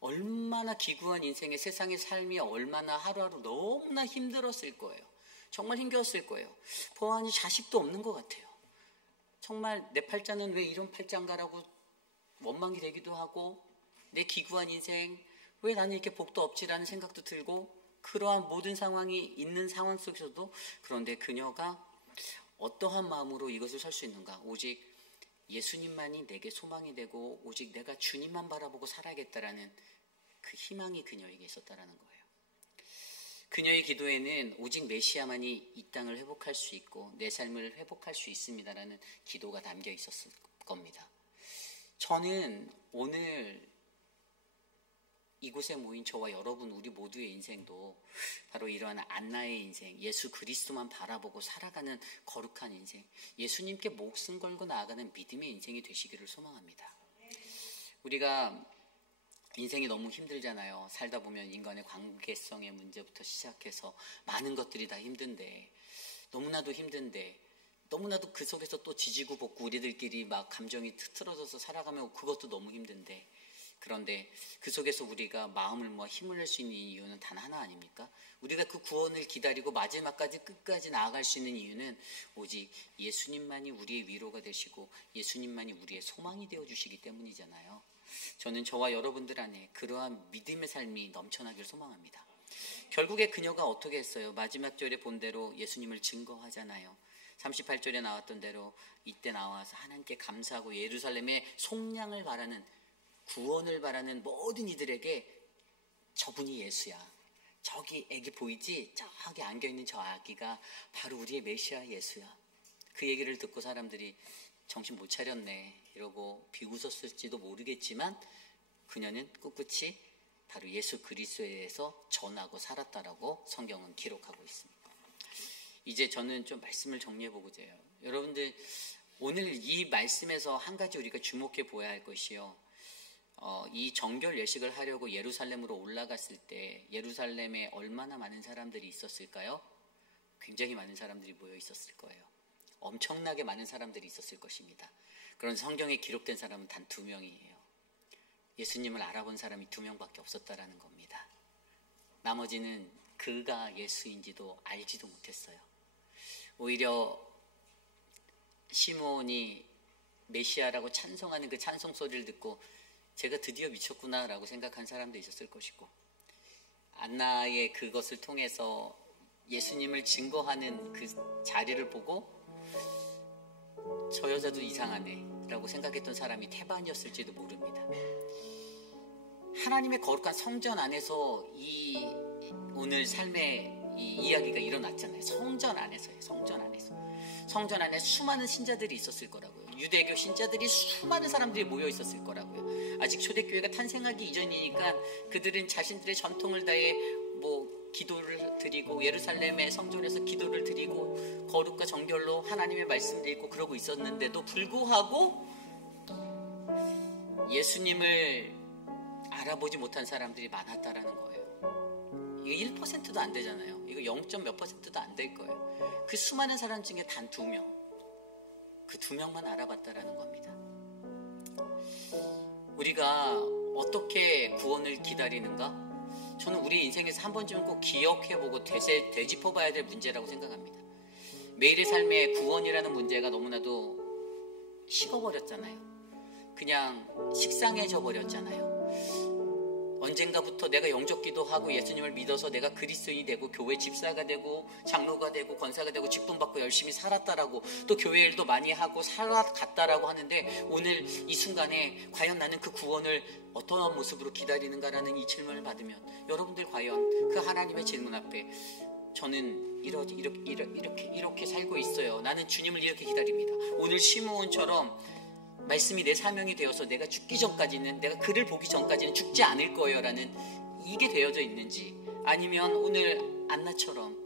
얼마나 기구한 인생의 세상의 삶이 얼마나 하루하루 너무나 힘들었을 거예요. 정말 힘겨웠을 거예요. 보아하니 자식도 없는 것 같아요. 정말 내 팔자는 왜 이런 팔자인가라고 원망이 되기도 하고, 내 기구한 인생 왜 나는 이렇게 복도 없지라는 생각도 들고, 그러한 모든 상황이 있는 상황 속에서도, 그런데 그녀가 어떠한 마음으로 이것을 살 수 있는가? 오직 예수님만이 내게 소망이 되고 오직 내가 주님만 바라보고 살아야겠다라는 그 희망이 그녀에게 있었다라는 거예요. 그녀의 기도에는 오직 메시아만이 이 땅을 회복할 수 있고 내 삶을 회복할 수 있습니다라는 기도가 담겨 있었을 겁니다. 저는 오늘 이곳에 모인 저와 여러분 우리 모두의 인생도 바로 이러한 안나의 인생, 예수 그리스도만 바라보고 살아가는 거룩한 인생, 예수님께 목숨 걸고 나아가는 믿음의 인생이 되시기를 소망합니다. 우리가 인생이 너무 힘들잖아요. 살다 보면 인간의 관계성의 문제부터 시작해서 많은 것들이 다 힘든데, 너무나도 힘든데, 너무나도 그 속에서 또 지지고 볶고 우리들끼리 막 감정이 틀어져서 살아가면 그것도 너무 힘든데, 그런데 그 속에서 우리가 마음을 모아 힘을 낼 수 있는 이유는 단 하나 아닙니까? 우리가 그 구원을 기다리고 마지막까지 끝까지 나아갈 수 있는 이유는 오직 예수님만이 우리의 위로가 되시고 예수님만이 우리의 소망이 되어주시기 때문이잖아요. 저는 저와 여러분들 안에 그러한 믿음의 삶이 넘쳐나길 소망합니다. 결국에 그녀가 어떻게 했어요? 마지막 절에 본 대로 예수님을 증거하잖아요. 38절에 나왔던 대로 이때 나와서 하나님께 감사하고 예루살렘의 속량을 바라는, 구원을 바라는 모든 이들에게 저분이 예수야. 저기 애기 보이지? 저기 안겨있는 저 아기가 바로 우리의 메시아 예수야. 그 얘기를 듣고 사람들이 정신 못 차렸네 이러고 비웃었을지도 모르겠지만 그녀는 꿋꿋이 바로 예수 그리스도에서 전하고 살았다라고 성경은 기록하고 있습니다. 이제 저는 좀 말씀을 정리해보고자 해요. 여러분들 오늘 이 말씀에서 한 가지 우리가 주목해 보아야 할 것이요, 이 정결 예식을 하려고 예루살렘으로 올라갔을 때 예루살렘에 얼마나 많은 사람들이 있었을까요? 굉장히 많은 사람들이 모여 있었을 거예요. 엄청나게 많은 사람들이 있었을 것입니다. 그런 성경에 기록된 사람은 단 2명이에요. 예수님을 알아본 사람이 2명밖에 없었다라는 겁니다. 나머지는 그가 예수인지도 알지도 못했어요. 오히려 시므온이 메시아라고 찬송하는 그 찬송 소리를 듣고 제가 드디어 미쳤구나라고 생각한 사람도 있었을 것이고, 안나의 그것을 통해서 예수님을 증거하는 그 자리를 보고 저 여자도 이상하네 라고 생각했던 사람이 태반이었을지도 모릅니다. 하나님의 거룩한 성전 안에서 이 오늘 삶의 이 이야기가 일어났잖아요. 성전 안에서요. 성전 안에서. 성전 안에 수많은 신자들이 있었을 거라고요. 유대교 신자들이 수많은 사람들이 모여 있었을 거라고요. 아직 초대교회가 탄생하기 이전이니까 그들은 자신들의 전통을 다해 기도를 드리고 예루살렘의 성전에서 기도를 드리고 거룩과 정결로 하나님의 말씀을 읽고 그러고 있었는데도 불구하고 예수님을 알아보지 못한 사람들이 많았다라는 거예요. 이게 1%도 안 되잖아요. 이거 0. 몇 %도 안 될 거예요. 그 수많은 사람 중에 단 2명, 그 2명만 알아봤다라는 겁니다. 우리가 어떻게 구원을 기다리는가? 저는 우리 인생에서 한 번쯤은 꼭 기억해보고 되짚어봐야 될 문제라고 생각합니다. 매일의 삶에 구원이라는 문제가 너무나도 식어버렸잖아요. 그냥 식상해져 버렸잖아요. 언젠가부터 내가 영접기도 하고 예수님을 믿어서 내가 그리스도인이 되고 교회 집사가 되고 장로가 되고 권사가 되고 직분 받고 열심히 살았다라고, 또 교회 일도 많이 하고 살아갔다라고 하는데 오늘 이 순간에 과연 나는 그 구원을 어떠한 모습으로 기다리는가라는 이 질문을 받으면 여러분들 과연 그 하나님의 질문 앞에 저는 이렇게 살고 있어요. 나는 주님을 이렇게 기다립니다. 오늘 시므온처럼 말씀이 내 사명이 되어서 내가 죽기 전까지는, 내가 그를 보기 전까지는 죽지 않을 거예요 라는 이게 되어져 있는지, 아니면 오늘 안나처럼,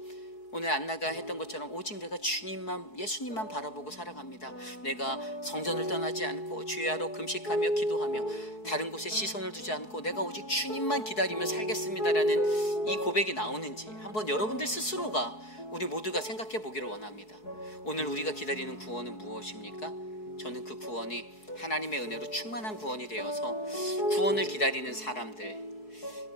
오늘 안나가 했던 것처럼 오직 내가 주님만, 예수님만 바라보고 살아갑니다. 내가 성전을 떠나지 않고 주야로 금식하며 기도하며 다른 곳에 시선을 두지 않고 내가 오직 주님만 기다리며 살겠습니다라는 이 고백이 나오는지 한번 여러분들 스스로가, 우리 모두가 생각해 보기를 원합니다. 오늘 우리가 기다리는 구원은 무엇입니까? 저는 그 구원이 하나님의 은혜로 충만한 구원이 되어서 구원을 기다리는 사람들,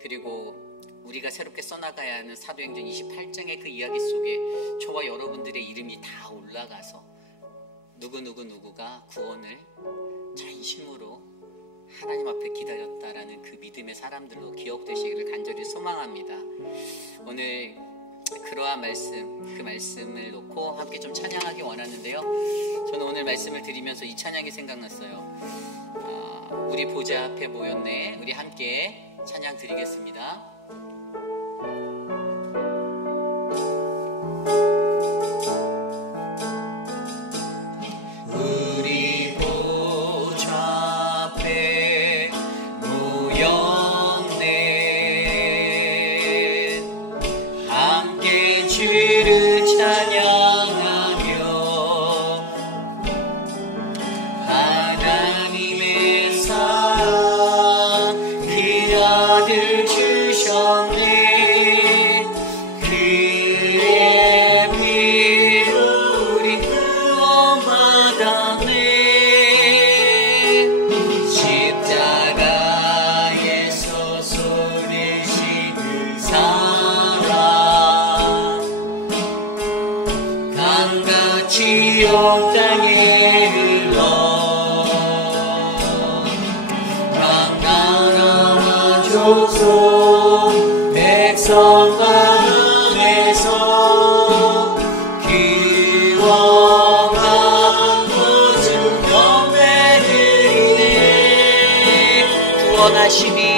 그리고 우리가 새롭게 써나가야 하는 사도행전 28장의 그 이야기 속에 저와 여러분들의 이름이 다 올라가서 누구가 구원을 전심으로 하나님 앞에 기다렸다라는 그 믿음의 사람들로 기억되시기를 간절히 소망합니다. 오늘 그러한 말씀, 그 말씀을 놓고 함께 좀 찬양하기 원하는데요. 저는 오늘 말씀을 드리면서 이 찬양이 생각났어요. 우리 보좌 앞에 모였네. 우리 함께 찬양 드리겠습니다. 땅에 흘러 강나라와 족속 백성과 은혜서 기원한 모든 경배드리네. 구원하심이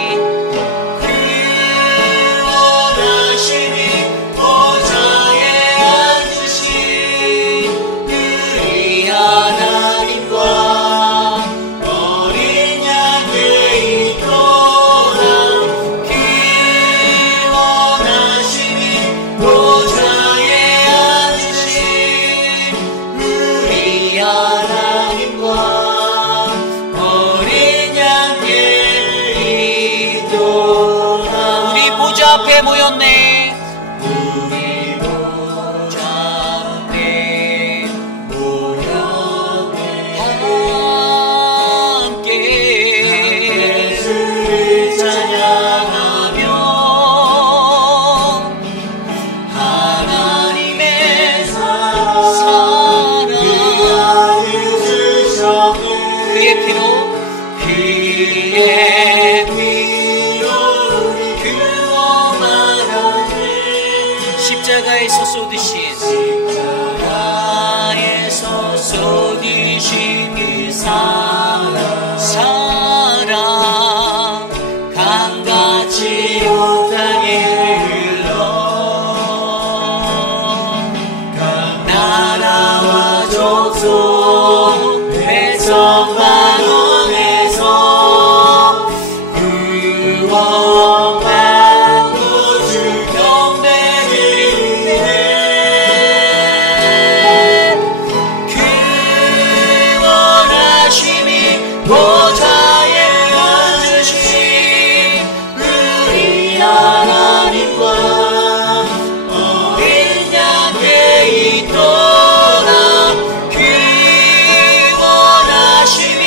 앞에 모였네. 우리 보좌 앞에 모였네. 함께 예수를 찬양하며 하나님의 사랑 그의 피로 십자가에서 쏟으신 이 사랑 강같이 온 땅에 흘러 각 나라와 족속 백성과 논에서 구원받고 주 보좌에 앉으신 우리 하나님과 어린 양께 있도다. 귀원하심이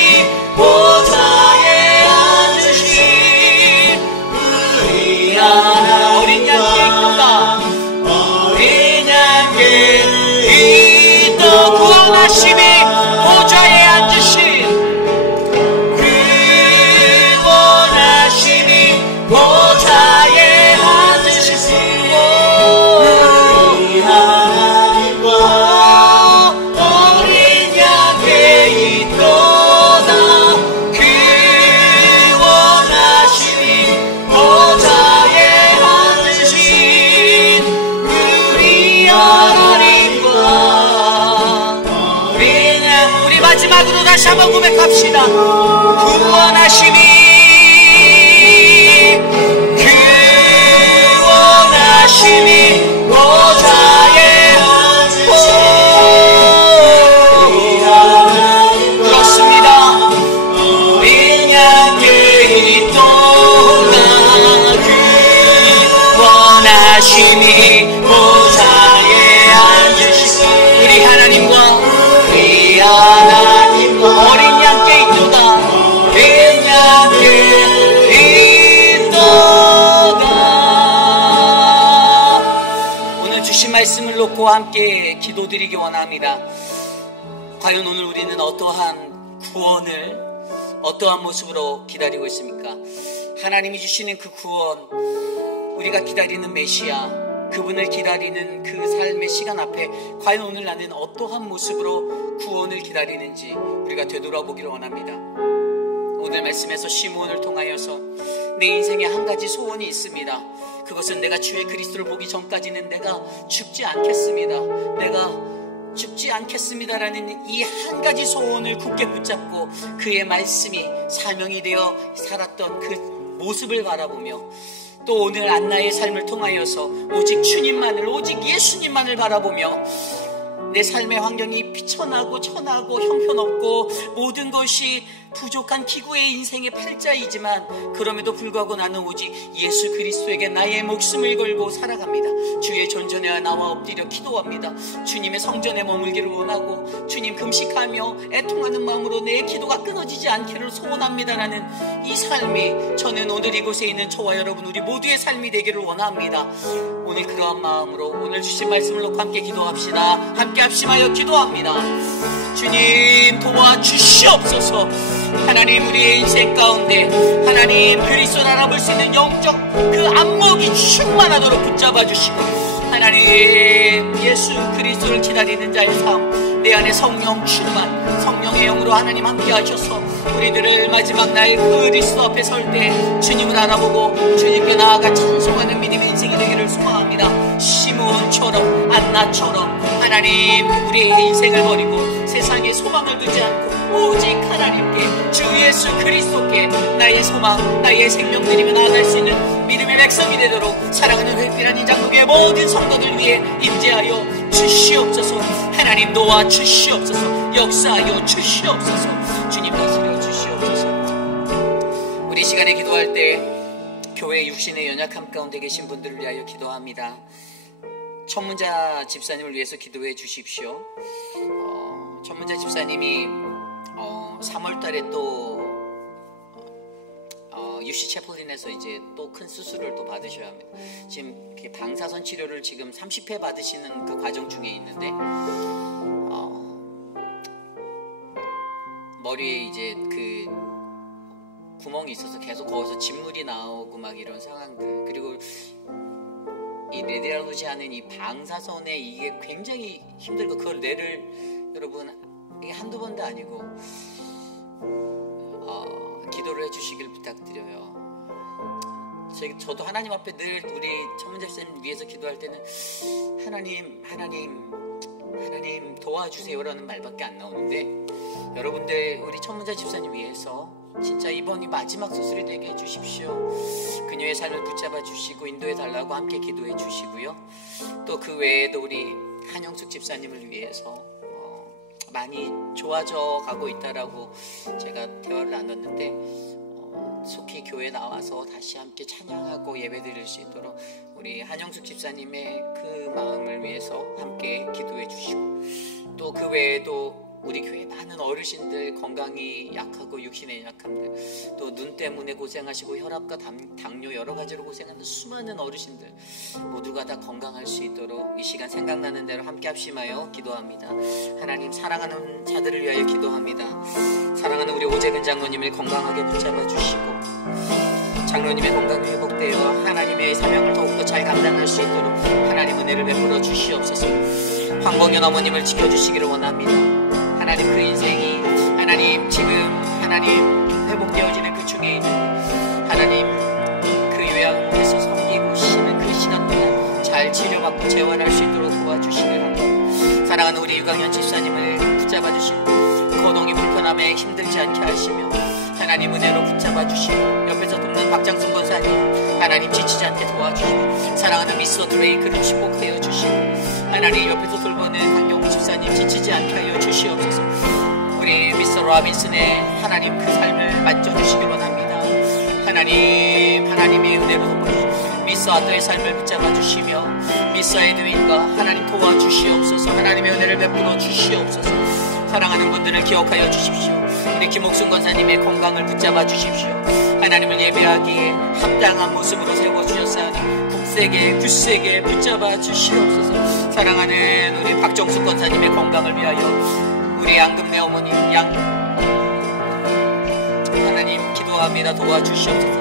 보좌에 앉으신 우리 하나님과 어린 양께 있도다. 어린 양께 있도다. 구원하심이 보좌에 앉으신 보좌에 앉으신 우리 하나님과 어린 양께 있도다. 귀원하심이 보좌에 앉으신 우리 하나님과 어린 양. 우리 마지막으로 다시 한번 고백합시다. 구원하심이 보좌에 앉으신 그렇습니다. 어린 양께 있도다. 구원하심이 보좌에 앉으신 우리 하나님과 어린 양께 있도다. 어린 양께 있도다. 놓고 함께 기도드리기 원합니다. 과연 오늘 우리는 어떠한 구원을 어떠한 모습으로 기다리고 있습니까? 하나님이 주시는 그 구원, 우리가 기다리는 메시아, 그분을 기다리는 그 삶의 시간 앞에 과연 오늘 나는 어떠한 모습으로 구원을 기다리는지 우리가 되돌아보기를 원합니다. 오늘 말씀에서 시므온을 통하여서 내 인생에 한 가지 소원이 있습니다. 그것은 내가 주의 그리스도를 보기 전까지는 내가 죽지 않겠습니다. 내가 죽지 않겠습니다라는 이 한 가지 소원을 굳게 붙잡고 그의 말씀이 사명이 되어 살았던 그 모습을 바라보며 또 오늘 안나의 삶을 통하여서 오직 주님만을, 오직 예수님만을 바라보며 내 삶의 환경이 비천하고 천하고 형편없고 모든 것이 부족한 기구의 인생의 팔자이지만 그럼에도 불구하고 나는 오직 예수 그리스도에게 나의 목숨을 걸고 살아갑니다. 주의 존전에 나와 엎드려 기도합니다. 주님의 성전에 머물기를 원하고 주님 금식하며 애통하는 마음으로 내 기도가 끊어지지 않기를 소원합니다라는 이 삶이 저는 오늘 이곳에 있는 저와 여러분 우리 모두의 삶이 되기를 원합니다. 오늘 그러한 마음으로 오늘 주신 말씀을 놓고 함께 기도합시다. 함께 합심하여 기도합니다. 주님 도와주시옵소서. 하나님 우리의 인생 가운데 하나님 그리스도를 알아볼 수 있는 영적 그 안목이 충만하도록 붙잡아 주시고 하나님 예수 그리스도를 기다리는 자의 삶 내 안에 성령 충만 성령의 영으로 하나님 함께 하셔서 우리들을 마지막 날 그리스도 앞에 설 때 주님을 알아보고 주님께 나아가 찬송하는 믿음의 인생이 되기를 소망합니다. 시므온처럼 안나처럼 하나님 우리의 인생을 버리고 세상에 소망을 두지 않고 오직 하나님께 주 예수 그리스도께 나의 소망 나의 생명 드리며 나아갈 수 있는 믿음의 백성이 되도록 사랑하는 회피한 이 장국의 모든 성도들 위해 임재하여 주시옵소서. 하나님 도와주시옵소서. 역사하여 주시옵소서. 주님 다스려 주시옵소서. 우리 시간에 기도할 때 교회 육신의 연약함 가운데 계신 분들을 위하여 기도합니다. 천문자 집사님을 위해서 기도해 주십시오. 천문자 집사님이 3월달에 또 UC 채플린에서 이제 또 큰 수술을 또 받으셔야 합니다. 지금 방사선 치료를 지금 30회 받으시는 그 과정 중에 있는데 머리에 이제 그 구멍이 있어서 계속 거기서 진물이 나오고 막 이런 상황들, 그리고 이 레디라로지 하는 이 방사선에 이게 굉장히 힘들고 그걸 뇌를 여러분 이게 한두 번도 아니고 기도를 해주시길 부탁드려요. 저도 하나님 앞에 늘 우리 천문자 집사님 위해서 기도할 때는 하나님 도와주세요라는 말밖에 안 나오는데 여러분들 우리 천문자 집사님 위해서 진짜 이번이 마지막 수술이 되게 해주십시오. 그녀의 삶을 붙잡아 주시고 인도해 달라고 함께 기도해 주시고요. 또 그 외에도 우리 한영숙 집사님을 위해서 많이 좋아져 가고 있다라고 제가 대화를 나눴는데 속히 교회에 나와서 다시 함께 찬양하고 예배드릴 수 있도록 우리 한영숙 집사님의 그 마음을 위해서 함께 기도해 주시고 또 그 외에도 우리 교회 많은 어르신들 건강이 약하고 육신의 약함들 또 눈 때문에 고생하시고 혈압과 당뇨 여러 가지로 고생하는 수많은 어르신들 모두가 다 건강할 수 있도록 이 시간 생각나는 대로 함께 합심하여 기도합니다. 하나님 사랑하는 자들을 위하여 기도합니다. 사랑하는 우리 오재근 장로님을 건강하게 붙잡아 주시고 장로님의 건강이 회복되어 하나님의 사명을 더욱더 잘 감당할 수 있도록 하나님 은혜를 베풀어 주시옵소서. 황봉현 어머님을 지켜주시기를 원합니다. 하나님 그 인생이 하나님 지금 하나님 회복되어지는 그 중에 있는 하나님 그 요양원에서 섬기고 쉬는 그 시간 동안 잘 치료받고 재활할 수 있도록 도와주시기를 합니다. 사랑하는 우리 유강현 집사님을 붙잡아 주시고 거동이 불편함에 힘들지 않게 하시며 하나님 은혜로 붙잡아 주시고 옆에서 돕는 박장순 권사님 하나님 지치지 않게 도와주시고 사랑하는 미스 드레이크를 축복하여 주시고 하나님 옆에서 돌보는 강경호 집사님 지치지 않게 하여 주시옵소서. 우리 미스 로빈슨의 하나님 그 삶을 만져주시기 원합니다. 하나님의 은혜로 돕아주시고 미스 아더의 삶을 붙잡아 주시며 미스 에드윈과 하나님 도와주시옵소서. 하나님의 은혜를 베풀어 주시옵소서. 사랑하는 분들을 기억하여 주십시오. 우리 김옥순 권사님의 건강을 붙잡아 주십시오. 하나님을 예배하기에 합당한 모습으로 세워주셨사오니 굳세게 붙잡아 주시옵소서. 사랑하는 우리 박정숙 권사님의 건강을 위하여 우리 양금래 어머니 하나님 기도합니다. 도와주시옵소서.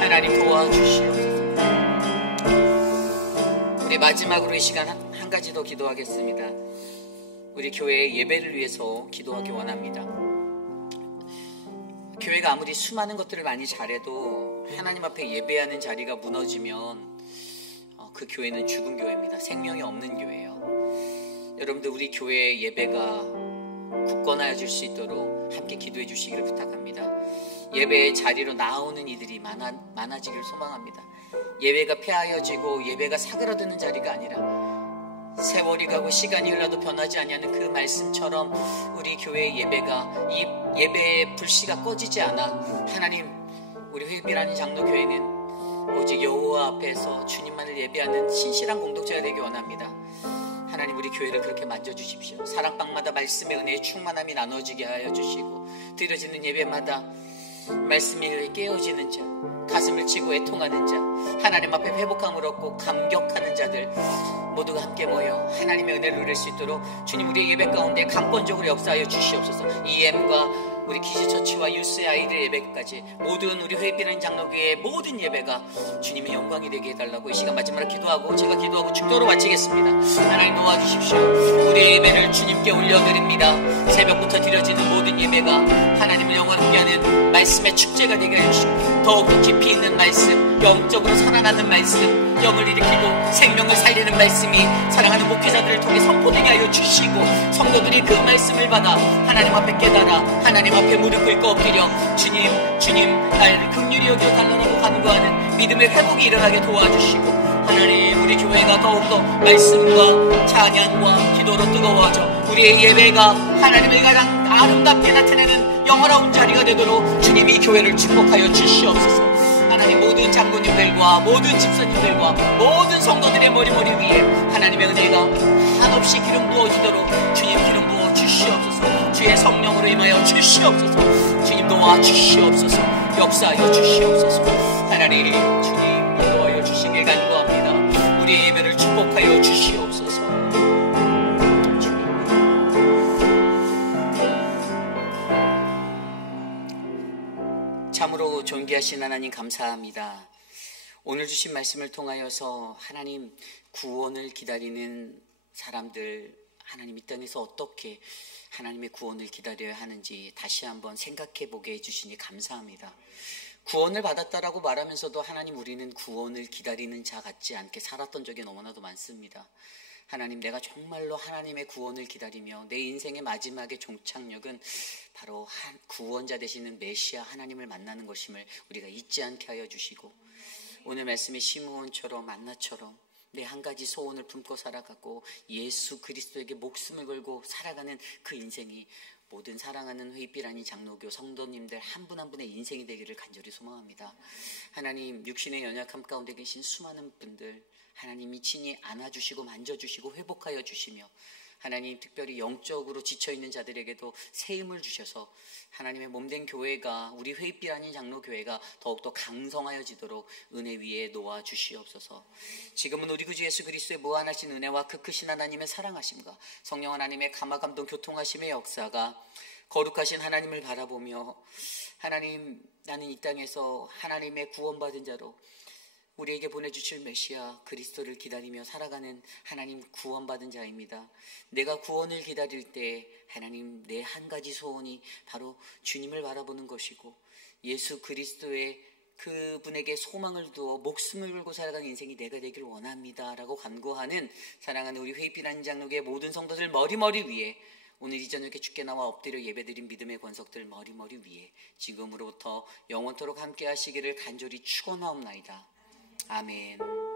하나님 도와주시옵소서. 우리 마지막으로 이 시간 한 가지 더 기도하겠습니다. 우리 교회의 예배를 위해서 기도하기 원합니다. 교회가 아무리 수많은 것들을 많이 잘해도 하나님 앞에 예배하는 자리가 무너지면 그 교회는 죽은 교회입니다. 생명이 없는 교회예요. 여러분들 우리 교회의 예배가 굳건해질 수 있도록 함께 기도해 주시기를 부탁합니다. 예배의 자리로 나오는 이들이 많아지기를 소망합니다. 예배가 폐하여지고 예배가 사그라드는 자리가 아니라 세월이 가고 시간이 흘러도 변하지 아니하는 그 말씀처럼 우리 교회의 예배가 이 예배의 불씨가 꺼지지 않아 하나님 우리 회비라는 장로교회는 오직 여호와 앞에서 주님만을 예배하는 신실한 공동체가 되기 원합니다. 하나님 우리 교회를 그렇게 만져주십시오. 사랑방마다 말씀의 은혜의 충만함이 나눠지게 하여 주시고 드려지는 예배마다 말씀이 깨어지는 자, 가슴을 치고 애통하는 자, 하나님 앞에 회복함을 얻고 감격하는 자들 모두가 함께 모여 하나님의 은혜를 누릴 수 있도록 주님 우리의 예배 가운데 강권적으로 역사하여 주시옵소서. EM과 우리 키즈처치와 유스의 아이들의 예배까지 모든 우리 회비라는 장로교회의 모든 예배가 주님의 영광이 되게 해달라고 이 시간 마지막으로 기도하고 제가 기도하고 축도로 마치겠습니다. 하나님 도와주십시오. 우리의 예배를 주님께 올려드립니다. 새벽부터 드려지는 모든 예배가 하나님을 영원하게 하는 말씀의 축제가 되게 해주시고 더욱더 깊이 있는 말씀, 영적으로 살아나는 말씀, 영을 일으키고 생명을 살리는 말씀이 사랑하는 목회자들을 통해 선포되게 하여 주시고 성도들이 그 말씀을 받아 하나님 앞에 깨달아 하나님 앞에 무릎 꿇고 엎드려 주님 나를 긍휼히 여겨 달라고 간구하는 믿음의 회복이 일어나게 도와주시고 하나님 우리 교회가 더욱더 말씀과 찬양과 기도로 뜨거워져 우리의 예배가 하나님을 가장 아름답게 나타내는 영원한 자리가 되도록 주님이 교회를 축복하여 주시옵소서. 하나님 모든 장로님들과 모든 집사님들과 모든 성도들의 머리 위에 하나님의 은혜가 한없이 기름 부어지도록 주님 기름 부어 주시옵소서. 주의 성령으로 임하여 주시옵소서. 주님 도와주시옵소서. 역사하여 주시옵소서. 하나님 주님 인도하여 주시길 간구합니다. 우리의 예배를 축복하여 주시옵소서. 참으로 존귀하신 하나님 감사합니다. 오늘 주신 말씀을 통하여서 하나님 구원을 기다리는 사람들 하나님 이 땅에서 어떻게 하나님의 구원을 기다려야 하는지 다시 한번 생각해 보게 해주시니 감사합니다. 구원을 받았다라고 말하면서도 하나님 우리는 구원을 기다리는 자 같지 않게 살았던 적이 너무나도 많습니다. 하나님 내가 정말로 하나님의 구원을 기다리며 내 인생의 마지막의 종착역은 바로 구원자 되시는 메시아 하나님을 만나는 것임을 우리가 잊지 않게 하여 주시고 오늘 말씀의 시므온처럼 안나처럼 내 한 가지 소원을 품고 살아가고 예수 그리스도에게 목숨을 걸고 살아가는 그 인생이 모든 사랑하는 회비라니 장로교 성도님들 한 분 한 분의 인생이 되기를 간절히 소망합니다. 하나님 육신의 연약함 가운데 계신 수많은 분들 하나님이 친히 안아주시고 만져주시고 회복하여 주시며 하나님 특별히 영적으로 지쳐있는 자들에게도 새 힘을 주셔서 하나님의 몸된 교회가 우리 회입비라는 장로교회가 더욱더 강성하여지도록 은혜 위에 놓아주시옵소서. 지금은 우리 구주 예수 그리스도의 무한하신 은혜와 그 크신 하나님의 사랑하심과 성령 하나님의 감화감동 교통하심의 역사가 거룩하신 하나님을 바라보며 하나님 나는 이 땅에서 하나님의 구원받은 자로 우리에게 보내주실 메시아 그리스도를 기다리며 살아가는 하나님 구원받은 자입니다. 내가 구원을 기다릴 때 하나님 내 한 가지 소원이 바로 주님을 바라보는 것이고 예수 그리스도의 그분에게 소망을 두어 목숨을 걸고 살아가는 인생이 내가 되길 원합니다 라고 간구하는 사랑하는 우리 회입비라는 장로교의 모든 성도들 머리 위에 오늘 이 저녁에 주께 나와 엎드려 예배드린 믿음의 권석들 머리 위에 지금으로부터 영원토록 함께 하시기를 간절히 축원하옵나이다. 아멘.